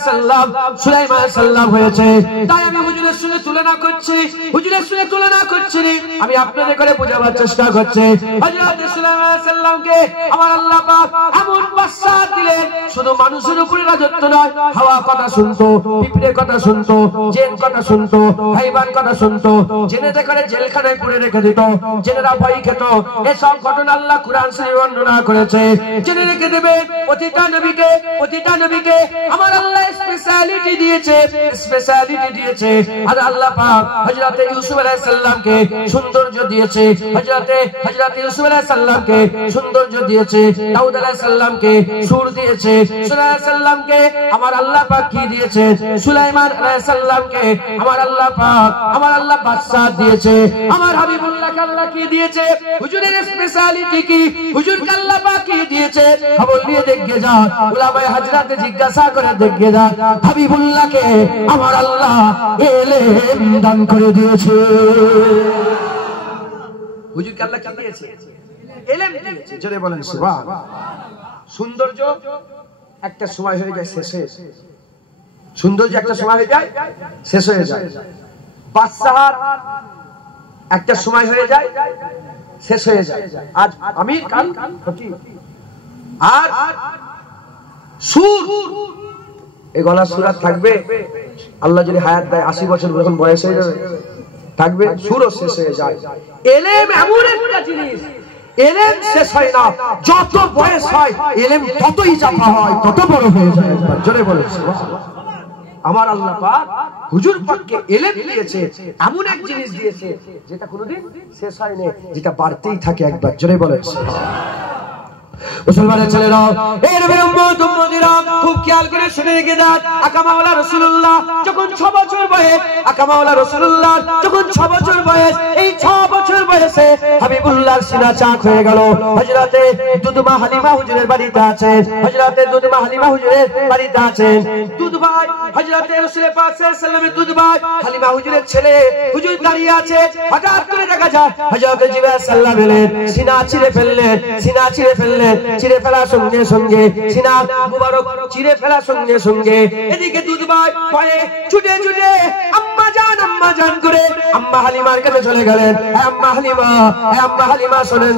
সাল্লাম হয়েছে। তাই আমি হুজুরের সঙ্গে তুলনা করছি, হুজুরের সঙ্গে তুলনা করছি। আমি আপনাদের করে বোঝাবার চেষ্টা করছি। হযরত সুলাইমান সাল্লামকে আমার আল্লাহ পাক এমন বাদশা দিলেন, শুধু মানুষের উপরে রাজত্ব নয়, হাওয়া কথা শুনতো, পিঁপড়ে কথা শুনতো, জেন কথা শুনতো, হাইবান কথা শুনতো, জেনেতে করে জেলখানায় পুরে রেখে দিত, জেনেরা ভয় খেত। এসব ঘটনা আল্লাহ কুরআন শরীফে বর্ণনা করেছে। জেনে রেখে দেবে, প্রতিটা নবীকে আমার আল্লাহ স্পেশালিটি দিয়েছে, স্পেশালিটি দিয়েছে। আর আল্লাহ পাক হযরত ইউসুফ আলাইহিস সালামকে সৌন্দর্য দিয়েছে, হযরত ইউসুফ আলাইহিস সালামকে সৌন্দর্য দিয়েছে, দাউদ আলাইহিস সালামকে সুর দিয়েছে, সুলাইমান আলাইহিস সালামকে আমার আল্লাহ পাক কি দিয়েছে? সুলাইমান আলাইহিস সালামকে আমার আল্লাহ বাদশা দিয়েছে। আমার হাবিবুল্লাহকে আল্লাহ কি দিয়েছে? হুজুরের স্পেশালিটি কি? হুজুরকে আল্লাহ পাক কি দিয়েছে? খবর নিয়ে দেখে যা, উলামায়ে হাজরাতে জিজ্ঞাসা করে দেখে যা, হাবিবুল্লাহকে আমার আল্লাহ ইলম দান করে দিয়েছে। হুজুরকে আল্লাহ কি দিয়েছে? ইলম দিয়েছে। জোরে বলেন সুবহানাল্লাহ। সৌন্দর্য একটা সময় হয়ে যায় শেষ হয়ে যায়, সৌন্দর্য একটা সময় হয়ে যায় শেষ হয়ে যায়, বাদশাহর একটা সময় হয়ে যায় শেষ হয়ে যায়। আজ আমির কাল ফকির, আর সুর, এই গলার সুরাত থাকবে, আল্লাহ যদি হায়াত দেয় 80 বছর যখন বয়স হয়ে যাবে থাকবে, সুরও শেষ হয়ে যায়। ইলম এমন একটা জিনিস, ইলম শেষ হয় না, যত বয়স হয় ইলম ততই জাফা হয়, তত বড় হয়ে যায়। জোরে বলেন সুবহানাল্লাহ। আমার আল্লাহ পাক হুজুর পাককে ইলম দিয়েছে, এমন এক জিনিস দিয়েছে যেটা কোনোদিন শেষ হয় না, যেটা বাড়তেই থাকে একবার। জোরে বলেন সুবহানাল্লাহ। মুসলমানের ছেলেরা, এই নবীর উম্মত উম্মতিরা, খুব খেয়াল করে শুনে রেখে দেন। আকা মাওলা রাসূলুল্লাহ যখন 6 বছর বয়স, আকা মাওলা রাসূলুল্লাহ যখন 6 বছর বয়স, এই 6 বছর বয়সে হাবিবুল্লাহর সিনা চাক হয়ে গেল। হযরতে দুদমা হালিমা হুজুরের বাড়িতে আছেন, হযরতে দুদমা হালিমা হুজুরের বাড়িতে আছেন। দুদভাই হযরতে রাসূল পাক সাল্লাল্লাহু আলাইহি ওয়াসাল্লামের দুদভাই হালিমা হুজুরের ছেলে, হুজুর দাঁড়িয়ে আছে। হঠাৎ করে দেখা যায় হযরতে জিবরাইল সাল্লাল্লাহু আলাইহি ওয়াসাল্লাম সিনা চিরে ফেললেন, চিরে ফেলার সঙ্গে সঙ্গে, সিনা মুবারক চিরে ফেলার সঙ্গে সঙ্গে এদিকে দুধভাই ভয়ে ছুটে আম্মা জান করে আম্মা হালিমার কাছে চলে গেলেন। আম্মা হালিমা শুনেন,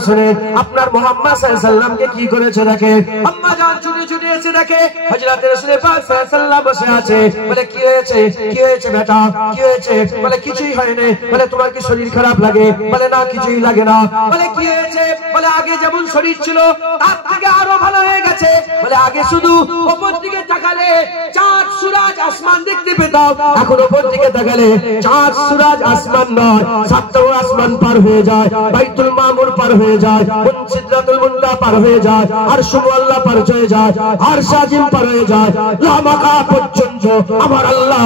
আপনার মুহাম্মদ সাল্লাল্লাহু আলাইহি ওয়াসাল্লামকে কি করেছে দেখেন। আম্মা জান ছুটে এসে দেখে হযরত রাসূল পাক সাল্লাল্লাহু আলাইহি ওয়াসাল্লাম বসে আছে। বলে কি হয়েছে বেটা, কি হয়েছে? বলে কিছুই হয়নি। বলে তোমার কি শরীর খারাপ লাগে? বলে না, কিছুই লাগে না। বলে কি হয়েছে? বলে আগে যেমন শরীর ছিল তার থেকে আরো ভালো হয়ে গেছে। বলে আগে শুধু উপর দিকে তাকালে চাঁদ সূরজ আসমান দেখতে পেতাম, এখন উপর দিকে তাকালে চাঁদ সূরজ আসমান নয়, সাতটাও আসমান পার হয়ে যায়, বাইতুল মামুর পার হয়ে যায়, সিদরাতুল মুনতাহা পার হয়ে যায়, আরশুল আল্লাহ পার হয়ে যায়, আরশ আজিম পার হয়ে যায়, লামাকা পর্যন্ত আমার আল্লাহ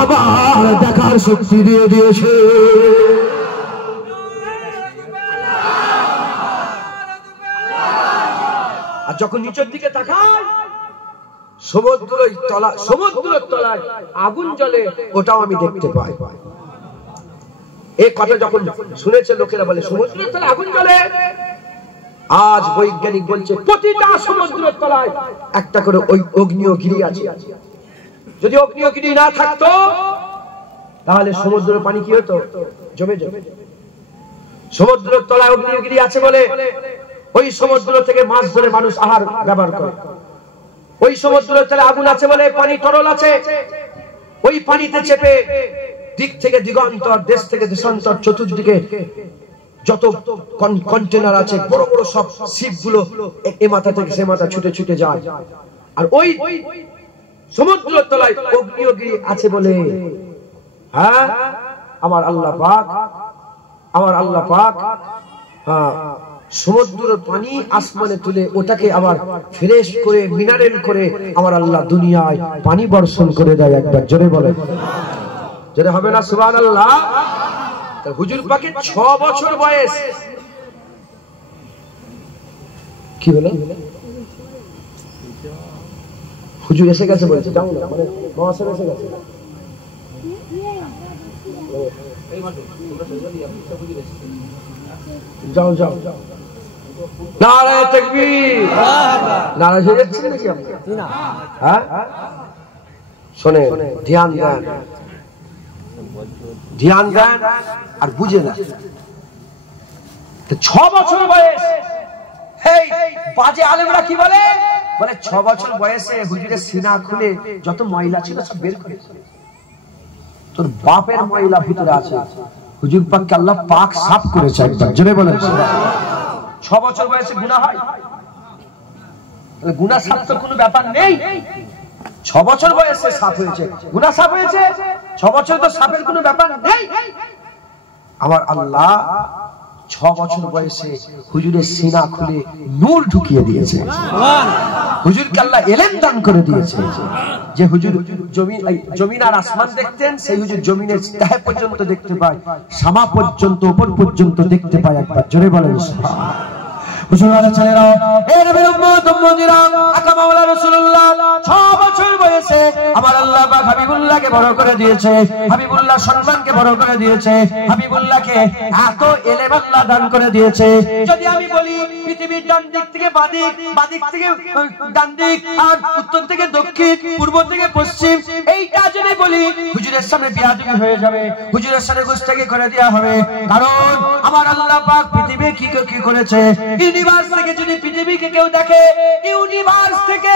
আবার দেখার শক্তি দিয়ে দিয়েছে। আর যখন নিচের দিকে তাকায় সমুদ্রের তলায় আগুন জ্বলে, ওটাও আমি দেখতে পাই। এই কথা যখন শুনেছে লোকেরা বলে সমুদ্রের তলায় আগুন জ্বলে। আজ বৈজ্ঞানিক বলছে প্রতিটা সমুদ্রের তলায় একটা করে ওই আগ্নেয়গিরি আছে। যদি আগ্নেয়গিরি না থাকতো তাহলে সমুদ্রের পানি কি হতো? জমে। সমুদ্রের তলায় আগ্নেয়গিরি আছে বলে ওই সমুদ্র থেকে মাছ ধরে মানুষ আহার ব্যবহার করে। ওই সমুদ্রের তলে আগুন আছে বলে পানি তরল আছে। ওই পানিতে চেপে দিক থেকে দিগন্তর, দেশ থেকে দেশান্তর, চতুর্দিকে যত কন্টেনার আছে বড় বড় সব শিপগুলো এ মাথা থেকে সে মাথা ছুটে ছুটে যায়। আর ওই সমুদ্রের তলায় অগ্নিগিরি আছে বলে হ্যাঁ আমার আল্লাহ পাক হ্যাঁ সমুদ্রের পানি আসমানে তুলে ওটাকে আবার ফ্রেশ করে মিনারেল করে আমার আল্লাহ দুনিয়ায় পানি বর্ষণ করে দেয়। একবার জোরে বলে, জোরে হবে না সুবহানাল্লাহ। হুজুর পাকের 6 বছর বয়স। কি বলে হুজুর এসে গেছে বলছে, যাও না মানে মহাশয় এসে গেছে। যাও যাও নারায়ে তাকবীর, নারাজ হয়ে যাচ্ছেন নাকি আপনি? হ্যাঁ শোনে ধ্যান দেন, ধ্যান দেন আর বুঝে না। 6 বছর বয়স। এই বাজে আলেমরা কি বলে? বলে 6 বছর বয়সে হুজুরের সিনা খুলে যত ময়লা ছিল সব বের করেছে। তোর বাপের ময়লা ভিতরে আছে, হুজুর পাককে আল্লাহ পাক সাফ করেছে। একবার জোরে বলেন। 6 বছর বয়সে গুনাহ হয়? তাহলে গুনাহ সাফ তো কোনো ব্যাপার নেই। 6 বছর বয়সে সাফ হয়েছে, গুনাহ সাফ হয়েছে। 6 বছর তো সাফের কোনো ব্যাপার নেই। আমার আল্লাহ 6 বছর বয়সে হুজুরের সিনা খুলে নূর ঢুকিয়ে দিয়েছে। হুজুরকে আল্লাহ ইলম দান করে দিয়েছে। যে হুজুর জমিন আর আসমান দেখতেন, সেই হুজুর জমিনের তাহে পর্যন্ত দেখতে পায়, সামা পর্যন্ত উপর পর্যন্ত দেখতে পায়। একবার জোরে বলেন সুবহানাল্লাহ। মুসলমানের ছেলেরা, এর উম্মত উম্মতিরা, আকা মাওলা রাসূলুল্লাহ 6 বছর বয়সে আমার আল্লাহ পাক হাবিবুল্লাহকে বড় করে দিয়েছে। হাবিবুল্লাহ সম্মানকে বড় করে দিয়েছে। হাবিবুল্লাহকে এত ইলম আল্লাহ দান করে দিয়েছে। যদি আমি বলি পৃথিবীর ডান দিক থেকে বাঁ দিক থেকে ডান দিক, আর উত্তর থেকে দক্ষিণ, পূর্ব থেকে পশ্চিম, এইটা যদি বলি হুজুরের সামনে বিয়াদবি হয়ে যাবে, হুজুরের সামনে গোশতাকি করে দেওয়া হবে। কারণ আমার আল্লাহ পাক পৃথিবী কি করেছে, ইউনিভার্স থেকে যদি পৃথিবীকে কেউ দেখে, ইউনিভার্স থেকে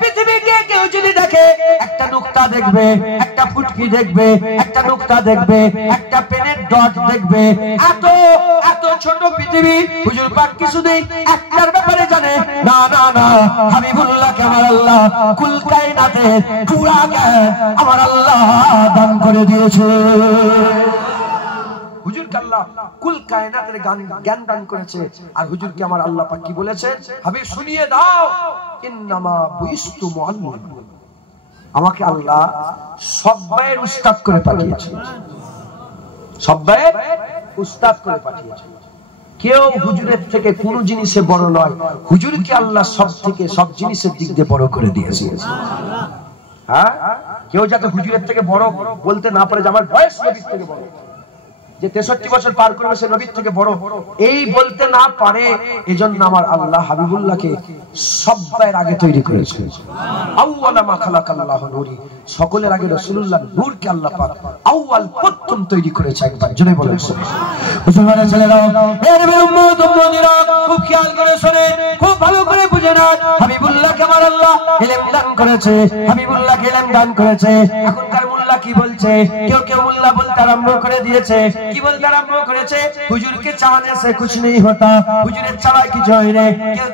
পৃথিবীকে কেউ যদি দেখে, একটা নুকতা দেখবে, একটা ফুটকি দেখবে, একটা নুকতা দেখবে, একটা পেনের ডট দেখবে। এত এত ছোট পৃথিবী হুজুর পাক কিছু নেই একটার ব্যাপারে জানে না। না না হাবিবুল্লাহকে আমার আল্লাহ কুল কায়নাতে পুরা জ্ঞান আমার আল্লাহ দান করে দিয়েছে। হুজুরকে আল্লাহ কুল কায়নাতের জ্ঞান দান করেছে। আর হুজুরকে আমার আল্লাহ পাক কি বলেছে? হাবিব শুনিয়ে দাও, ইন্নামা বুইস্তু মুআল্লিম। আমাকে আল্লাহ সবাইয়ের উস্তাদ করে পাঠিয়েছে, সবাইয়ের উস্তাদ করে পাঠিয়েছে। কেউ হুজুরের থেকে কোন জিনিসে বড় নয়, হুজুরকে আল্লাহ সব জিনিসের দিক দিয়ে বড় করে দিয়েছে। হ্যাঁ, কেউ যাতে হুজুরের থেকে বড় বলতে না পারে যে আমার বয়স নবীর থেকে বড়, যে 63 বছর পার করবে সে নবীর থেকে বড়, এই বলতে না পারে। এজন্য আমার আল্লাহ হাবিবুল্লাহকে সবার আগে তৈরি করেছে। আউয়ালা মা খালাকাল্লাহু নূরি, সকলের আগে রাসূলুল্লাহ নূরকে আল্লাহ পাক আউয়াল প্রথম তৈরি করেছে। একবার জোরে বলেন সুবহানাল্লাহ। মুসলমানের ছেলেরা, এর উম্মত উম্মতিরা, খুব খেয়াল করে শুনে, খুব ভালো করে বুঝে নাও, হাবিবুল্লাহকে আমার আল্লাহ ইলম দান করেছে, হাবিবুল্লাহকে ইলম দান করেছে। এখনকার মোল্লা কি বলছে? কেউ মোল্লা বলতে আরম্ভ করে দিয়েছে। কি বলতে আরম্ভ করেছে? হুজুরকে চাহনে से कुछ नहीं होता, হুজুরের চাওয়ায় কিছু হয় না।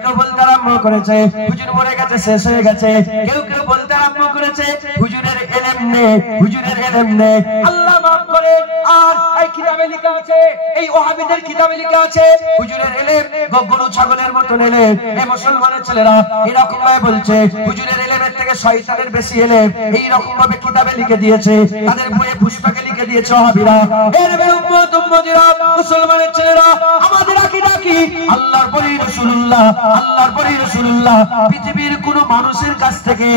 কেউ বলতে আরম্ভ করেছে হুজুর মরে গেছে, শেষ হয়ে গেছে। কেউ বলতে আরম্ভ করেছে হুজুরের ইলম নেই, হুজুরের ইলম নেই। আল্লাহ মাফ করে। আর এই কিতাবে লেখা আছে, এই ওয়াহাবিদের কিতাবে লেখা আছে হুজুরের ইলম গরু ছাগলের মতো ইলম। এই মুসলমানের ছেলেরা এরকম ভাবে বলছে হুজুরের ইলমের থেকে শয়তানের বেশি ইলম। এই রকম ভাবে কিতাবে লিখে দিয়েছে, তাদের বইয়ে পুস্তকে লিখে দিয়েছে ওয়াহাবিরা। এর উম্মত উম্মতিরা, মুসলমানের ছেলেরা, আমাদের আকীদা কি? আল্লাহর পরী রাসূলুল্লাহ, আল্লাহর পরী রাসূলুল্লাহ পৃথিবীর কোন মানুষের কাছ থেকে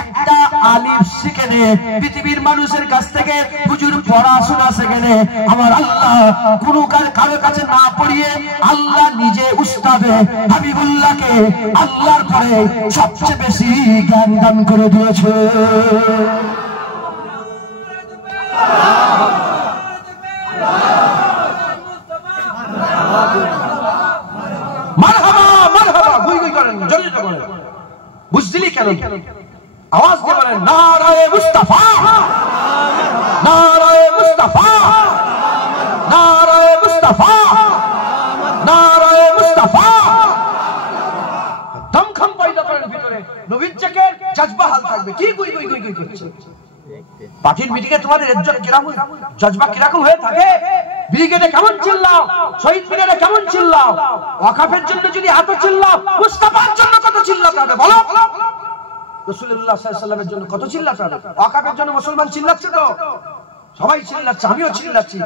একটা আলিফ শিখে নে, পৃথিবীর মানুষের কাছ থেকে হুজুর পড়াশোনা শিখে নে। আমার আল্লাহ কোন কারো কাছে না পড়িয়ে আল্লাহ নিজে উস্তাদে হাবিবুল্লাহকে আল্লাহর পরে সবচেয়ে বেশি জ্ঞান দান করে দিয়েছে। মারহাবা মারহাবা, গুই গুই করেন, জোরে জোরে বলেন। বুঝলি কেন? আওয়াজ দিয়ে বলেন নারায়ে মুস্তাফা, নারায়ে মুস্তাফা, নারায়ে মুস্তাফা, জজবা হাল থাকবে। কি গুই গুই গুই গুই করছে? পার্টির মিটিংয়ে তোমাদের ইজ্জত কিরকম, জজবা কিরকম হয়ে থাকে? ব্রিগেডে কেমন চিল্লাও, শহীদ মিনারে কেমন চিল্লাও, ওয়াকাফের জন্য যদি এত চিল্লাও, মুস্তাফার জন্য কত চিল্লাতে হবে বলো? রাসূলুল্লাহ সাল্লাল্লাহু আলাইহি ওয়াসাল্লামের জন্য কত চিল্লাতে হবে? ওয়াকাফের জন্য মুসলমান চিল্লাচ্ছে তো, সবাই চিল্লাচ্ছে, আমিও চিল্লাচ্ছি।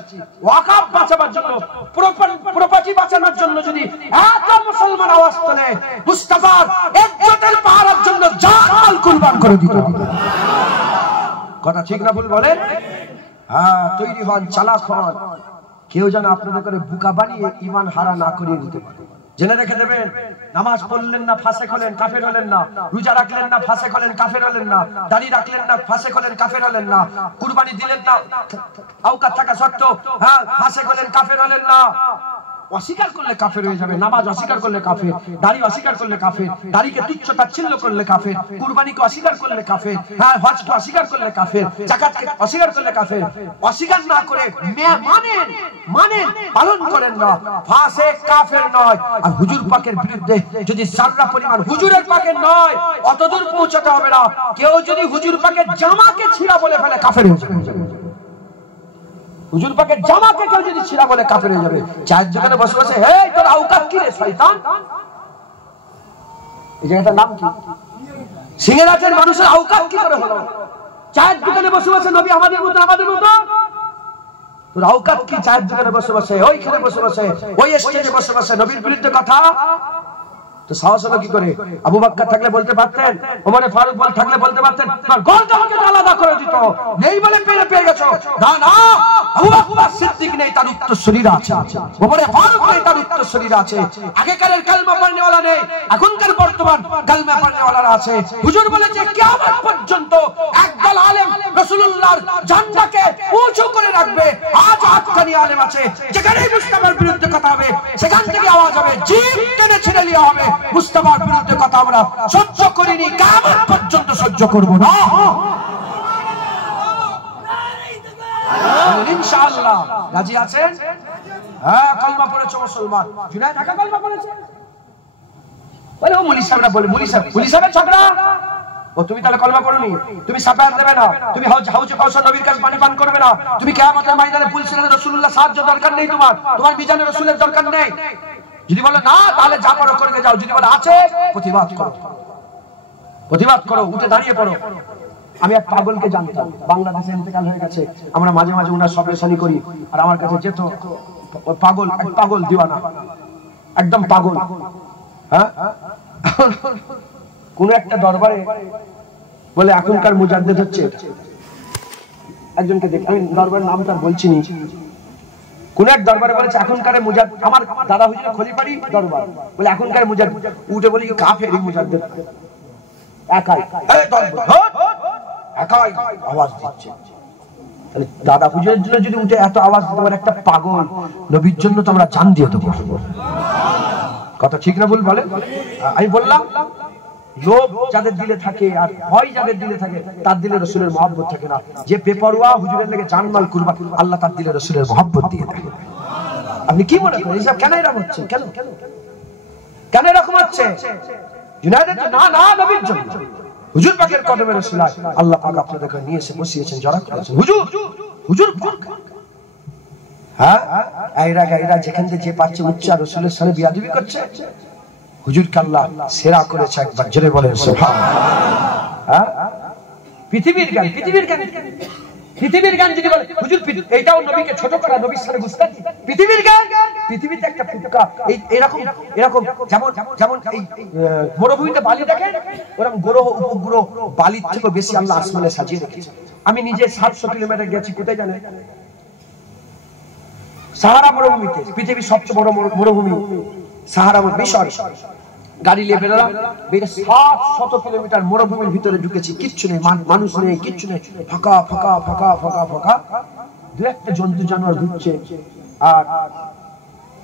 ওয়াকাফ বাঁচাবার জন্য, প্রপার্টি বাঁচানোর জন্য যদি এত মুসলমান আওয়াজ তোলে, মুস্তাফার ইজ্জতের পাহারার জন্য জান কুরবান করে দিতে হবে। কথা ঠিক না ভুল বলেন? হ্যাঁ, তৈরি হন, চালাক হন, কেউ যেন আপনাদের করে বুকা বানিয়ে ঈমান হারা না করিয়ে দিতে পারে। জেনে রেখে দেবেন, নামাজ পড়লেন না ফাসেক হলেন, কাফের হলেন না। রোজা রাখলেন না ফাসেক হলেন, কাফের হলেন না। দাড়ি রাখলেন না ফাসেক হলেন, কাফের হলেন না। কুরবানি দিলেন না আওকাত থাকা সত্ত্বেও ফাসেক হলেন, কাফের হলেন না। অস্বীকার করলে কাফের হয়ে যাবে। নামাজ অস্বীকার করলে কাফের, দাড়ি অস্বীকার করলে কাফের, দাড়িকে তুচ্ছ তাচ্ছিল্য করলে কাফের, কুরবানিকে অস্বীকার করলে কাফের, হ্যাঁ হজকে অস্বীকার করলে কাফের, যাকাতকে অস্বীকার করলে কাফের। অস্বীকার না করে মানেন, মানেন, পালন করেন না, ফাসেক কাফের নয়। আর হুজুর পাকের বিরুদ্ধে যদি যারা পরিমাণ হুজুরের পাকের নয়, অতদূর পৌঁছাতে হবে না। কেউ যদি হুজুর পাকের জামাকে ছিঁড়া বলে ফেলে, কাফের হয়ে যাবে। হুজুর পাকের জামাকে কেউ যদি ছিঁড়া বলে, কাফের হয়ে যাবে। চায়ের দোকানে বসে বসে, হে তোর আওকাত কি রে শয়তান? এই জায়গাটার নাম কি? সিংহেরাজের মানুষের আওকাত কি করে হলো? চায়ের দোকানে বসে বসে নবী আমাদের মতো, আমাদের মতো। তোর আওকাত কি? চায়ের দোকানে বসে বসে, ওইখানে বসে বসে, ওই স্টেজে বসে বসে নবীর বিরুদ্ধে কথা। তো সাহস হলো কি করে? আবু বকর থাকলে বলতে পারতেন, ওমর ফারুক থাকলে বলতে পারতেন, তোমার গর্দানকে আলাদা করে দিত। নেই বলে পেয়ে গেছো। না না, আবু বকর সিদ্দিক নেই, তার উত্তরসূরিরা আছে। ওমর ফারুক নেই, তার উত্তরসূরিরা আছে। আগেকারের কালমা পড়নেওয়ালা নেই, এখনকার বর্তমান কালমা পড়নেওয়ালারা আছে। হুজুর বলেছে কিয়ামত পর্যন্ত একদল আলেম রাসূলুল্লাহর ঝান্ডাকে উঁচু করে রাখবে। আজ হাক্কানি আলেম আছে, যেখানে মুস্তাফার বিরুদ্ধে কথা হবে সেখান থেকে আওয়াজ হবে, জিভ টেনে ছিঁড়ে নেওয়া হবে। মুস্তাফার বিরুদ্ধে কথা আমরা সহ্য করিনি, কিয়ামত পর্যন্ত সহ্য করব না। ইনশাআল্লাহ রাজি আছেন? হ্যাঁ, কলমা পড়েছে মুসলমান। জুনায়েদ ঢাকা কলমা পড়েছে। বলে ও মুলি সাহেবরা বলে, মুলি সাহেবের ঝগড়া। ও তুমি তাহলে কলমা পড়োনি, তুমি সাফায়াত দেবে না, তুমি হাউজে কাউসার নবীর কাছে পানি পান করবে না, তুমি কিয়ামতের ময়দানে পুলিশের রাসূলুল্লাহ সাহায্য দরকার নেই, তোমার বিজানে রাসূলের দরকার নেই। যদি বলে না, তাহলে যা পারো করে যাও। যদি বলে আছে, প্রতিবাদ করো, প্রতিবাদ করো, উঠে দাঁড়িয়ে পড়ো। আমি এক পাগলকে জানতাম, বাংলাদেশে ইন্তেকাল হয়ে গেছে। আমরা মাঝে মাঝে ওনার সবরেশানি করি, আর আমার কাছে যেত। পাগল, এক পাগল দিওয়ানা, একদম পাগল। হ্যাঁ, কোন একটা দরবারে বলে এখনকার মুজাদ্দিদ হচ্ছে একজনকে দেখি, আমি দরবারের নাম তার বলছি নি। কোন এক দরবারে বলেছে এখনকার মুজাদ্দিদ, আমার দাদা হুজুর খলিফারি দরবার, বলে এখনকার মুজাদ্দিদ। উঠে বলি কাফের মুজাদ্দিদ, একাই একাই আওয়াজ দিচ্ছে। তাহলে দাদা হুজুরের জন্য যদি উঠে এত আওয়াজ দিতে পারে একটা পাগল, নবীর জন্য তো আমরা জান দিয়ে দেবো। কথা ঠিক না ভুল বলে? আমি বললাম, লোভ যাদের দিলে থাকে আর ভয় যাদের দিলে থাকে, তার দিলে রাসূলের মহব্বত থাকে না। যে বেপরোয়া হুজুরের লেগে জানমাল কুরবান, আল্লাহ তার দিলে রাসূলের মহব্বত দিয়ে দেয়। আপনি কি মনে করেন এইসব কেন এরকম হচ্ছে? কেন কেন এরকম হচ্ছে? জুনায়েদ না না, নবীর জন্য, হুজুর পাকের কদমে রাসূল আল্লাহ পাক আপনাদেরকে নিয়ে এসে বসিয়েছেন, জড়া করেছেন। হুজুর পাক, হ্যাঁ, এরা যেখান থেকে যে পাচ্ছে উচ্চা রাসূলের সাথে বিয়াদবি করছে। হুজুরকে আল্লাহ সেরা করেছে, একবার জোরে বলেন সুবহানাল্লাহ। হ্যাঁ, পৃথিবীর গান, পৃথিবীর গান, পৃথিবীর গান যদি বলে হুজুর, এইটাও নবীকে ছোট করা, নবীর সাথে গুস্তাখি। পৃথিবীর গান, পৃথিবীতে একটা ফুটকা এরকম এরকম, যেমন যেমন এই মরুভূমিতে বালি দেখেন, ওরকম গ্রহ উপগ্রহ বালির থেকে বেশি আল্লাহ আসমানে সাজিয়ে রেখেছে। আমি নিজে 700 কিলোমিটার গেছি, কোথায় জানেন? সাহারা মরুভূমিতে, পৃথিবীর সবচেয়ে বড় মরুভূমি সাহারা, মিশর। গাড়ি নিয়ে বেরোলাম, 700 কিলোমিটার মরুভূমির ভিতরে ঢুকেছি, কিচ্ছু নেই, মানুষ নেই, কিচ্ছু নেই, ফাঁকা ফাঁকা ফাঁকা ফাঁকা ফাঁকা। দু একটা জন্তু জানোয়ার ঘুরছে, আর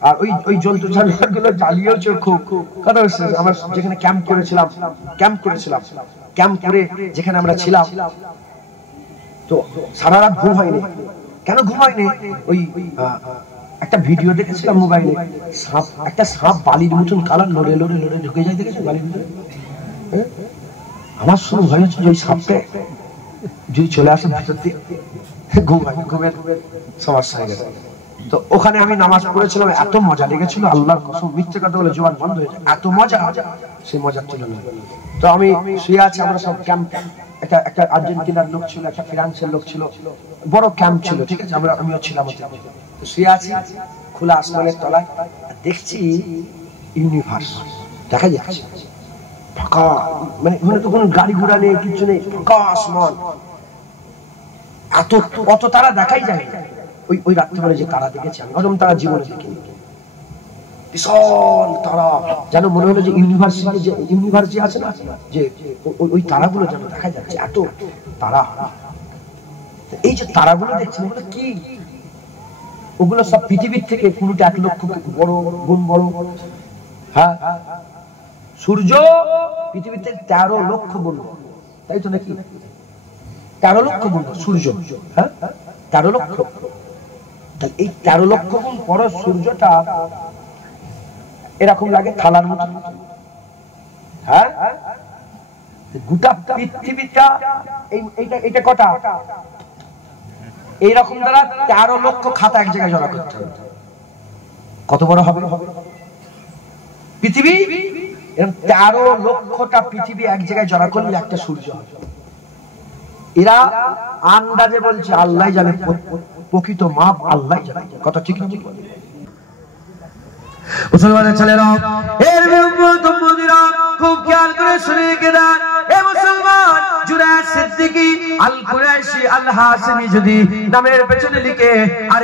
আর ওই জন্তু জানোয়ার গুলো জ্বালিয়েছে খুব। কথা হচ্ছে, আমরা যেখানে ক্যাম্প করেছিলাম, ক্যাম্প করে যেখানে আমরা ছিলাম, তো সারা রাত ঘুম হয়নি। কেন ঘুম হয়নি? ওই একটা ভিডিও দেখেছিলাম মোবাইলে, একটা সাপ বালির মতন কালার লড়ে লড়ে লড়ে ঢুকে যায়, দেখেছেন বালির ভিতরে? আমার শুরু হয়েছে যে ওই সাপকে যদি চলে আসে ভিতর দিয়ে ঘুমের সমস্যা হয়ে গেছে। তো ওখানে আমি নামাজ পড়েছিলাম, এত মজা লেগেছিল, আল্লাহর কসম মিথ্যে কথা বলে জোয়ান বন্ধ হয়ে যায়, এত মজা, সেই মজা ছিল না। তো আমি শুয়ে আছি, আমরা সব ক্যাম্প, একটা আর্জেন্টিনার লোক ছিল, একটা ফ্রান্সের লোক ছিল, বড় ক্যাম্প ছিল, ঠিক আছে, আমিও ছিলাম। তো শুয়ে আছি খোলা আসমানের তলায়, দেখছি ইউনিভার্স দেখা যাচ্ছে ফাঁকা, মানে ওখানে তো কোনো গাড়ি ঘোড়া নেই, কিছু নেই, ফাঁকা আসমান, অত তারা দেখাই যায়। ওই রাত্রিবেলা যে তারা দেখেছি আমি, ওরকম তারা জীবনে দেখিনি, বিশাল তারা, যেন মনে হলো যে ইউনিভার্সিটি আছে না, যে ওই তারাগুলো যেন দেখা যাচ্ছে, এত তারা। এই যে তারাগুলো দেখছেন ওগুলো কি? ওগুলো সব পৃথিবীর থেকে কোনটা 1 লক্ষ বড় গুণ বড়। হ্যাঁ, সূর্য পৃথিবীতে 13 লক্ষ গুণ, তাই তো নাকি? 13 লক্ষ গুণ সূর্য, হ্যাঁ 13 লক্ষ। তাহলে এই 13 লক্ষ গুণ বড় সূর্যটা এরকম লাগে থালার মতো। হ্যাঁ, গোটা পৃথিবীটা এইটা কটা? এইরকম দ্বারা 13 লক্ষ খাতা এক জায়গায় জড়া করতে হবে। কত বড় হবে পৃথিবী? 13 লক্ষটা পৃথিবী এক জায়গায় জড়া করলে একটা সূর্য হবে। এরা আন্দাজে বলছে, আল্লাহ জানে, প্রকৃত মাপ আল্লাহ জানে। কথা ঠিক না? মুসলমানের ছেলেরা, এর উম্মত-উম্মতিরা খুব খেয়াল করে শুনে গেলেন। এ মুসলমান, জুনায়েদ সিদ্দিকী আল কুরাইশি আল হাসিমি যদি নামের পেছনে লিখে আর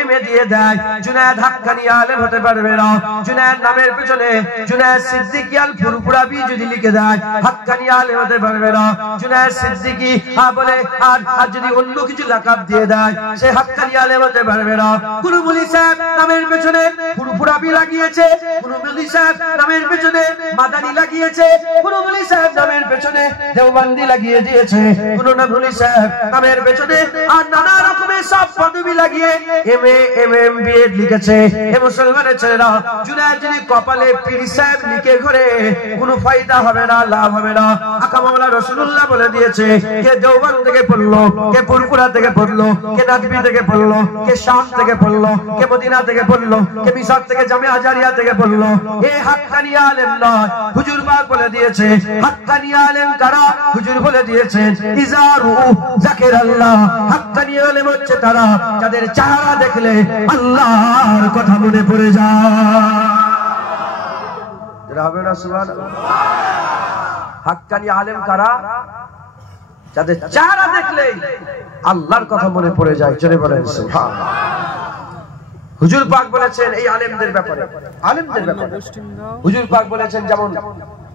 এমএ দিয়ে দেয়, জুনায়েদ হাক্কানি আলেম হতে পারবে না। জুনায়েদ নামের পেছনে জুনায়েদ সিদ্দিকী আল ফুরফুরাবি যদি লিখে দেয়, হাক্কানি আলেম হতে পারবে না। জুনায়েদ সিদ্দিকী বলে আর যদি অন্য কিছু লাকাব দিয়ে দেয়, সে হাক্কানি আলেম হতে পারবে না। কোন মুলি সাহেব নামের পেছনে ফুরফুরাবি লাগিয়েছে, কোন মুলি সাহেব নামের পেছনে মাদানি লাগিয়েছে, কোন মুলি সাহেব নামের পেছনে দেওবন্দি লাগিয়ে দিয়েছে, কোন মুলি সাহেব নামের পেছনে আর নানা রকমের সব পদবি লাগিয়ে এমএ লিখেছে। এ মুসলমানের ছেলেরা, জুনায়েদ যদি কপালে পীর সাহেব লিখে ঘরে, কোনো ফায়দা হবে না, লাভ হবে না। আকা মাওলা রাসূলুল্লাহ বলে দিয়েছে, কে দেওবন্দ থেকে পড়লো, কে ফুরফুরা থেকে পড়লো, কে নাদবি থেকে পড়লো, কে শাম থেকে পড়লো, কে মদিনা থেকে পড়লো, কে মিশর থেকে জামিয়া আজারিয়া থেকে পড়লো, এ হাক্কানি আলেম নয়। হুজুর পাক বলে দিয়েছে, হাক্কানি আলেম কারা? হুজুর বলে দিয়েছেন, ইজারু যাকিরাল্লাহ। হাক্কানি আলেম হচ্ছে তারা যাদের চেহারা দেখলে আল্লাহর কথা মনে পড়ে যায়। হবে না? সুবহানাল্লাহ। হাক্কানি আলেম কারা? যাদের চেহারা দেখলে আল্লাহর কথা মনে পড়ে যায়। জোরে বলেন সুবহানাল্লাহ। হুজুর পাক বলেছেন এই আলেমদের ব্যাপারে, হুজুর পাক বলেছেন, যেমন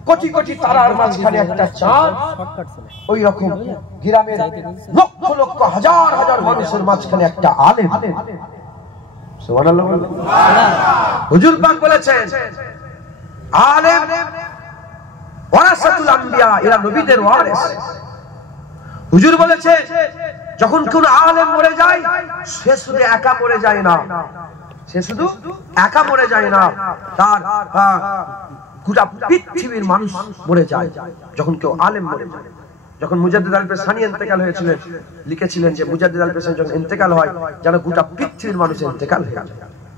কোটি কোটি তারার মাঝখানে একটা চাঁদ, ওই রকম গ্রামের লক্ষ লক্ষ হাজার হাজার মানুষের মাঝখানে একটা আলেম। সুবহানাল্লাহ। হুজুর পাক বলেছেন, আলেম ওয়ারাসাতুল আম্বিয়া, এরা নবীদের ওয়ারিস। হুজুর বলেছেন, যখন কোন আলেম মরে যায়, সে শুধু একা মরে যায় না, সে শুধু একা মরে যায় না, তার গোটা পৃথিবীর মানুষ মরে যায় যখন কেউ আলেম মরে যায়। যখন মুজাদ্দিদ আল-পেশানি ইন্তেকাল হয়েছিলেন, লিখেছিলেন যে মুজাদ্দিদ আল-পেশানি যখন ইন্তেকাল হয়, যেন গোটা পৃথিবীর মানুষ ইন্তেকাল হয়ে যায়।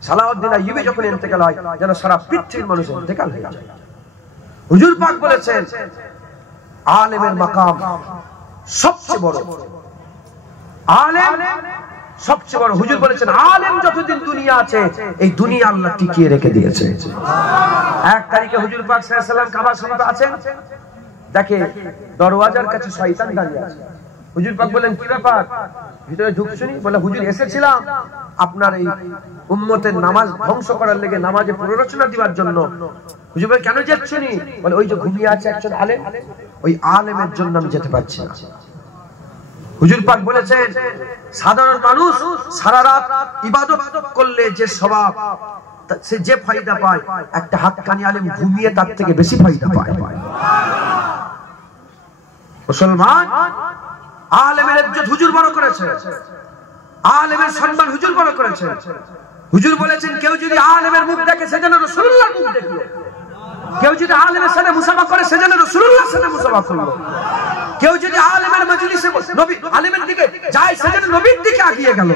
সালাউদ্দিন আইয়ুবী যখন ইন্তেকাল হয়, যেন সারা পৃথিবীর মানুষ ইন্তেকাল হয়ে যায়। হুজুর পাক বলেছেন, আলেমের মাকাম সবচেয়ে বড়, আলেম সবচেয়ে বড়। হুজুর বলেছেন, আলেম যতদিন দুনিয়া আছে, এই দুনিয়া আল্লাহ টিকিয়ে রেখে দিয়েছে। 1 তারিখে হুজুর পাক সাল্লাল্লাহু আলাইহি ওয়াসাল্লাম কাবা শরীফে আছেন, দেখে দরওয়াজার কাছে শয়তান দাঁড়িয়ে আছে। হুজুর পাক বলেন, কি ব্যাপার, ভিতরে ঢুকছনি? বলে, হুজুর এসেছিলাম আপনার এই উম্মতের নামাজ ধ্বংস করার লেগে, নামাজে পুনরচনা দেওয়ার জন্য। হুজুর বলে, কেন যাচ্ছনি? বলে, ওই যে ঘুমিয়ে আছে একজন আলেম, ওই আলেমের জন্য আমি যেতে পারছি না। হুজুর পাক বলেছেন, সাধারণ মানুষ সারা রাত ইবাদত করলে যে সওয়াব, সে যে ফায়দা পায়, একটা হাক্কানি আলেম ঘুমিয়ে তার থেকে বেশি ফায়দা পায়। মুসলমান, আলেমের ইজ্জত হুজুর বড় করেছে, আলেমের সম্মান হুজুর বড় করেছে। হুজুর বলেছেন, কেউ যদি আলেমের মুখ দেখে, সে যেন রাসূলুল্লাহর মুখ দেখলো। কেউ যদি আলেমের সাথে মুসাফা করে সেজন্য রাসূলুল্লাহর সাথে মুসাফা করলো। কেউ যদি আলেমের মজলিসে নবী আলেমের দিকে যায় সেজন্য নবীর দিকে এগিয়ে গেল।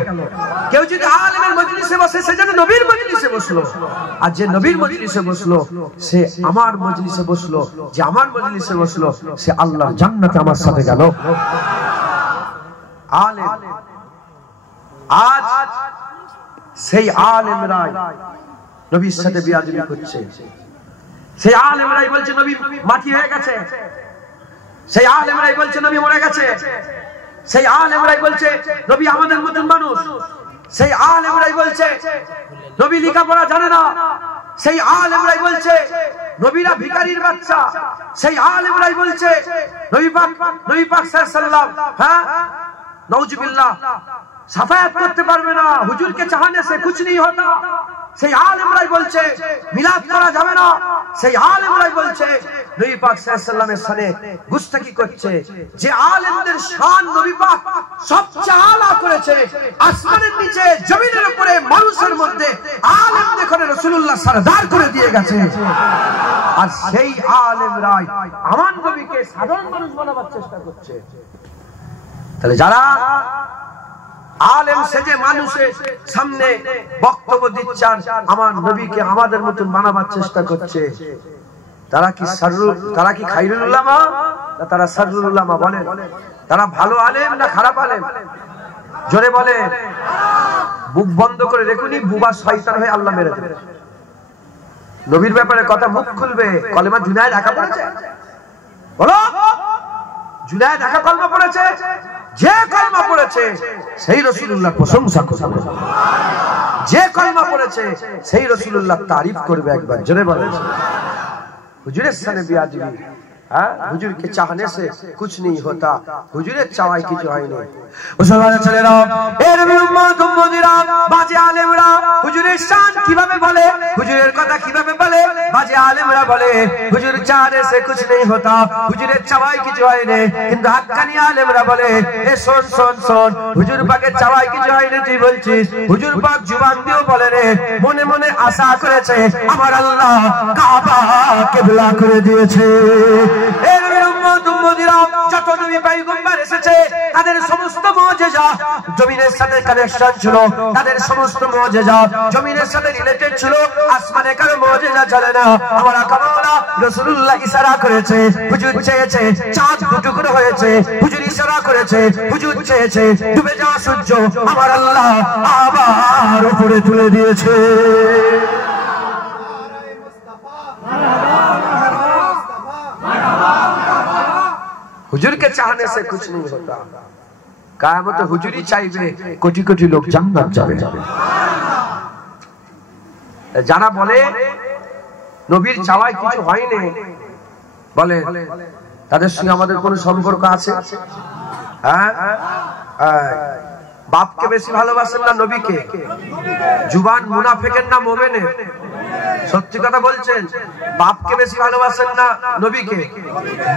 কেউ যদি আলেমের মজলিসে বসে সেজন্য নবীর মজলিসে বসলো। আর যে নবীর মজলিসে বসলো সে আমার মজলিসে বসলো, যে আমার মজলিসে বসলো সে আল্লাহর জান্নাতে আমার সাথে গেল। আলেম আজ সেই আলেমরাই নবীর সাথে বিয়াদবি করছে। সেই আলেমরাই বলছে নবী মাটি হয়ে গেছে, সেই আলেমরাই বলছে নবী মরে গেছে, সেই আলেমরাই বলছে নবী আমাদের মতন মানুষ, সেই আলেমরাই বলছে নবী লেখাপড়া জানে না, সেই আলেমরাই বলছে নবীরা ভিখারির বাচ্চা, সেই আলেমরাই বলছে নবী পাক সাল্লাল্লাহু আলাইহি ওয়াসাল্লাম হ্যাঁ নাউজুবিল্লাহ সাফায়াত করতে পারবে না, হুজুরকে চাহনে সে কুছ नहीं होता। সেই আলেমরাই বলছে মিলাদ করা যাবে না, সেই আলেমরাই বলছে নবী পাক সাল্লাল্লাহু আলাইহি ওয়াসাল্লামের সাথে গুস্তাখি করছে। যে আলেমদের শান নবী পাক সবচেয়ে আলা করেছে, আসমানের নিচে জমিনের উপরে মানুষের মধ্যে আলেম দেখে রাসূলুল্লাহ সরদার করে দিয়ে গেছে। আর সেই আলেমরাই আমার নবীকে সাধারণ মানুষ বানাবার চেষ্টা করছে। তাহলে যারা আলেম সেজে মানুষের সামনে বক্তব্য দিচ্ছেন, আমার নবীকে আমাদের মতন বানাবার চেষ্টা করছে, তারা কি খাইরুল উলামা না তারা শাররুল উলামা বলে? তারা ভালো আলেম না খারাপ আলেম? জোরে বলে। মুখ বন্ধ করে রেখুনি, বুবা শয়তান হয়ে আল্লাহ মেরে দেবে। নবীর ব্যাপারে কথা মুখ খুলবে, কলেমা জুনায়েদ ঢাকা পড়েছে, বলো জুনায়েদ ঢাকা কলমা পড়েছে, যে কলমা পড়েছে সেই রাসূলুল্লাহর প্রশংসা করবে, যে কলমা পড়েছে সেই রাসূলুল্লাহর তারিফ করবে। একবার জোরে বলেন হুজুরের সামনে বিয়াদবি, हुजूर के चाहने से कुछ नहीं होता, हुजूर चावाई की जो है नहीं। मुसलमान चले रहो ए नबी उम्मत उम्मतीरा बाजे आलेमरा हुजूरेर शान কিভাবে বলে, হুজুরের কথা কিভাবে বলে, বাজে আলেমরা বলে হুজুর চাহনে से कुछ नहीं होता, হুজুরের চাওয়াই কিছু হয় না। কিন্তু হাক্কানি আলেমরা বলে এ শোন শোন শোন, হুজুর পাকের চাওয়াই কিছু হয় না তুই বলছিস, হুজুর পাক জবান দিয়েও বলে রে মনে মনে আশা করেছে আমার আল্লাহ কাবা কিবলা করে দিয়েছে। এর উম্মত উম্মতিরা যত নবী পয়গম্বর এসেছে তাদের সমস্ত মুজিজা জমিনের সাথে কানেকশন ছিল, তাদের সমস্ত মুজিজা জমিনের সাথে রিলেটেড ছিল, আসমানে কারো মুজিজা চলে না। আমার আকা মাওলা রাসূলুল্লাহ ইশারা করেছে, হুজুর চেয়েছে চাঁদ দুটুকরো হয়েছে, হুজুর ইশারা করেছে, হুজুর চেয়েছে ডুবে যাওয়া সূর্য আমার আল্লাহ আবার উপরে তুলে দিয়েছে। हुजूर के चाहने से कुछ नहीं होता, कायमत हुजूरी चाहिए कोटि कोटि लोग जन्नत जाবে। যারা বলে নবীর চাওয়ায় কিছু হয়নি বলে তাদের সঙ্গে আমাদের কোনো সম্পর্ক আছে? হ্যাঁ, বাপকে বেশি ভালোবাসেন না নবীকে? জুবান মুনাফিকের না মুমিনের? সত্যি কথা বলছেন। বাপকে বেশি ভালোবাসেন না নবীকে?